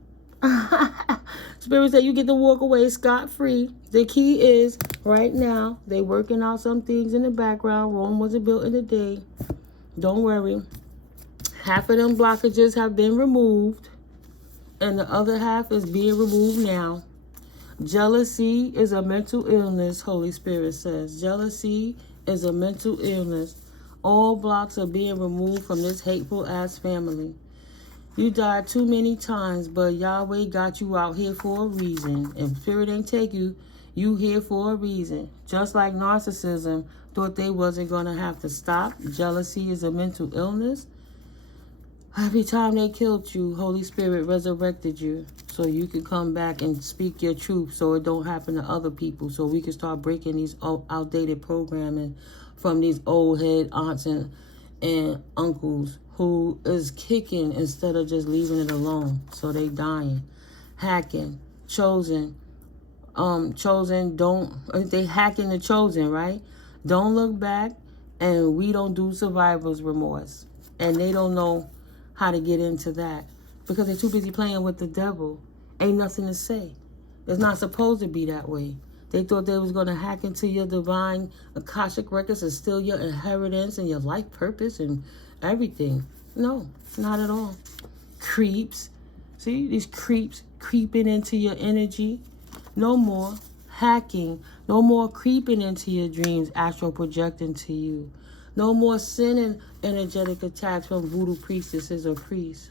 Spirit said you get to walk away scot-free. The key is right now they working out some things in the background. Rome wasn't built in a day. Don't worry. Half of them blockages have been removed, and the other half is being removed now. Jealousy is a mental illness, Holy Spirit says. Jealousy is a mental illness. All blocks are being removed from this hateful-ass family. You died too many times, but Yahweh got you out here for a reason. If Spirit ain't take you, you here for a reason. Just like narcissism thought they wasn't going to have to stop. Jealousy is a mental illness. Every time they killed you, Holy Spirit resurrected you so you could come back and speak your truth so it don't happen to other people, so we can start breaking these outdated programming from these old head aunts and uncles who is kicking instead of just leaving it alone. So they dying, hacking, chosen, they hacking the chosen, right? Don't look back, and we don't do survivor's remorse. And they don't know how to get into that because they're too busy playing with the devil. Ain't nothing to say. It's not supposed to be that way. They thought they was going to hack into your divine Akashic records and steal your inheritance and your life purpose and everything. No, not at all. Creeps. See, these creeps creeping into your energy. No more hacking. No more creeping into your dreams, astral projecting to you. No more sending energetic attacks from voodoo priestesses or priests.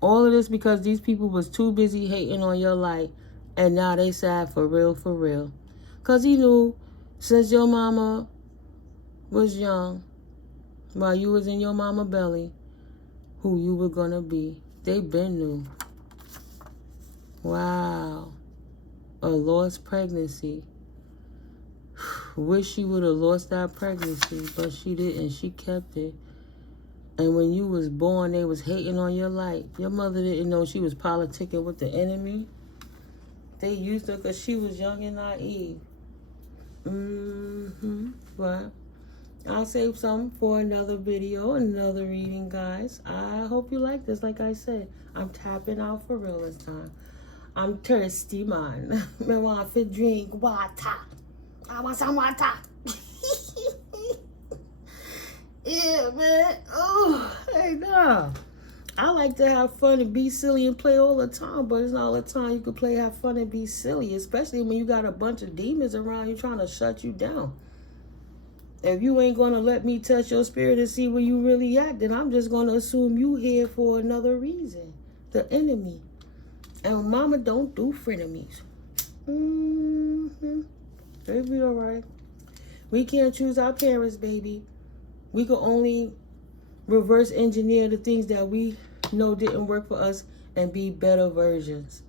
All of this because these people was too busy hating on your light, and now they sad for real, for real. Because he knew since your mama was young, while you was in your mama belly, who you were going to be. They been knew. Wow. A lost pregnancy. Wish she would have lost that pregnancy, but she didn't. She kept it. And when you was born, they was hating on your light. Your mother didn't know she was politicking with the enemy. They used her because she was young and naive. But I'll save some for another video, another reading, guys. I hope you like this. Like I said, I'm tapping out for real this time. I'm thirsty, man. I want to drink water. I want some water. Yeah, man. Oh, hey, nah. I like to have fun and be silly and play all the time, but it's not all the time you can play, have fun, and be silly, especially when you got a bunch of demons around you trying to shut you down. If you ain't going to let me touch your spirit and see where you really at, then I'm just going to assume you here for another reason. The enemy. And mama don't do frenemies. It'll be all right. We can't choose our parents, baby. We can only reverse engineer the things that we know didn't work for us and be better versions.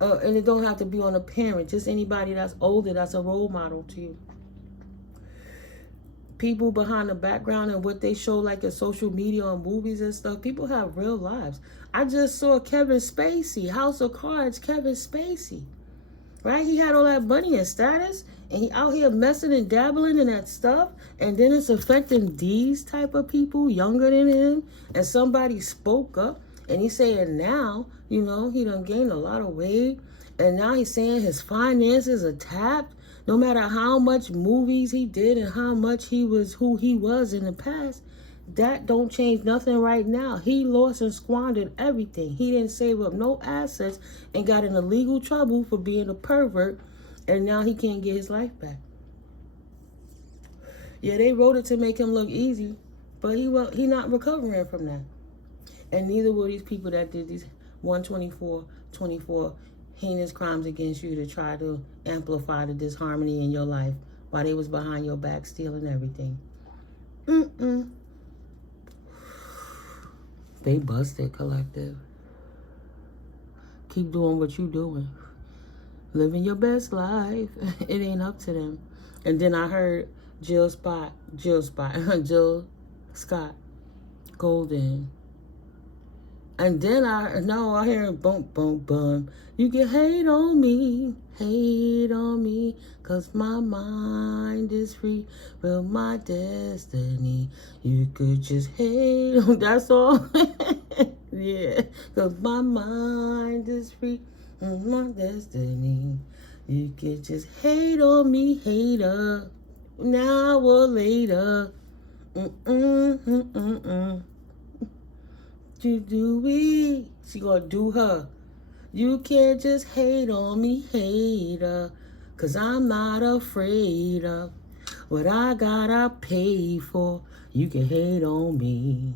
And it don't have to be on a parent. Just anybody that's older that's a role model to you. People behind the background and what they show like in social media or movies and stuff, people have real lives. I just saw Kevin Spacey, House of Cards, Kevin Spacey. Right? He had all that money and status, and he out here messing and dabbling in that stuff, and then it's affecting these type of people younger than him, and somebody spoke up, and he's saying now, you know, he done gained a lot of weight, and now he's saying his finances are tapped, no matter how much movies he did and how much he was who he was in the past. That don't change nothing right now. He lost and squandered everything. He didn't save up no assets and got in illegal trouble for being a pervert, and now he can't get his life back. Yeah, they wrote it to make him look easy, but he not recovering from that. And neither will these people that did these 24 heinous crimes against you to try to amplify the disharmony in your life while they was behind your back stealing everything. They busted, collective. Keep doing what you doing. Living your best life. It ain't up to them. And then I heard Jill Scott, Golden And then I hear bump, bump, bump. You can hate on me, 'cause my mind is free, well, my destiny. You could just hate on, that's all. Yeah, 'cause my mind is free, my destiny. You could just hate on me, hater, now or later. You do it. She gonna do her. You can't just hate on me, hater, 'cause I'm not afraid of what I gotta pay for. You can hate on me.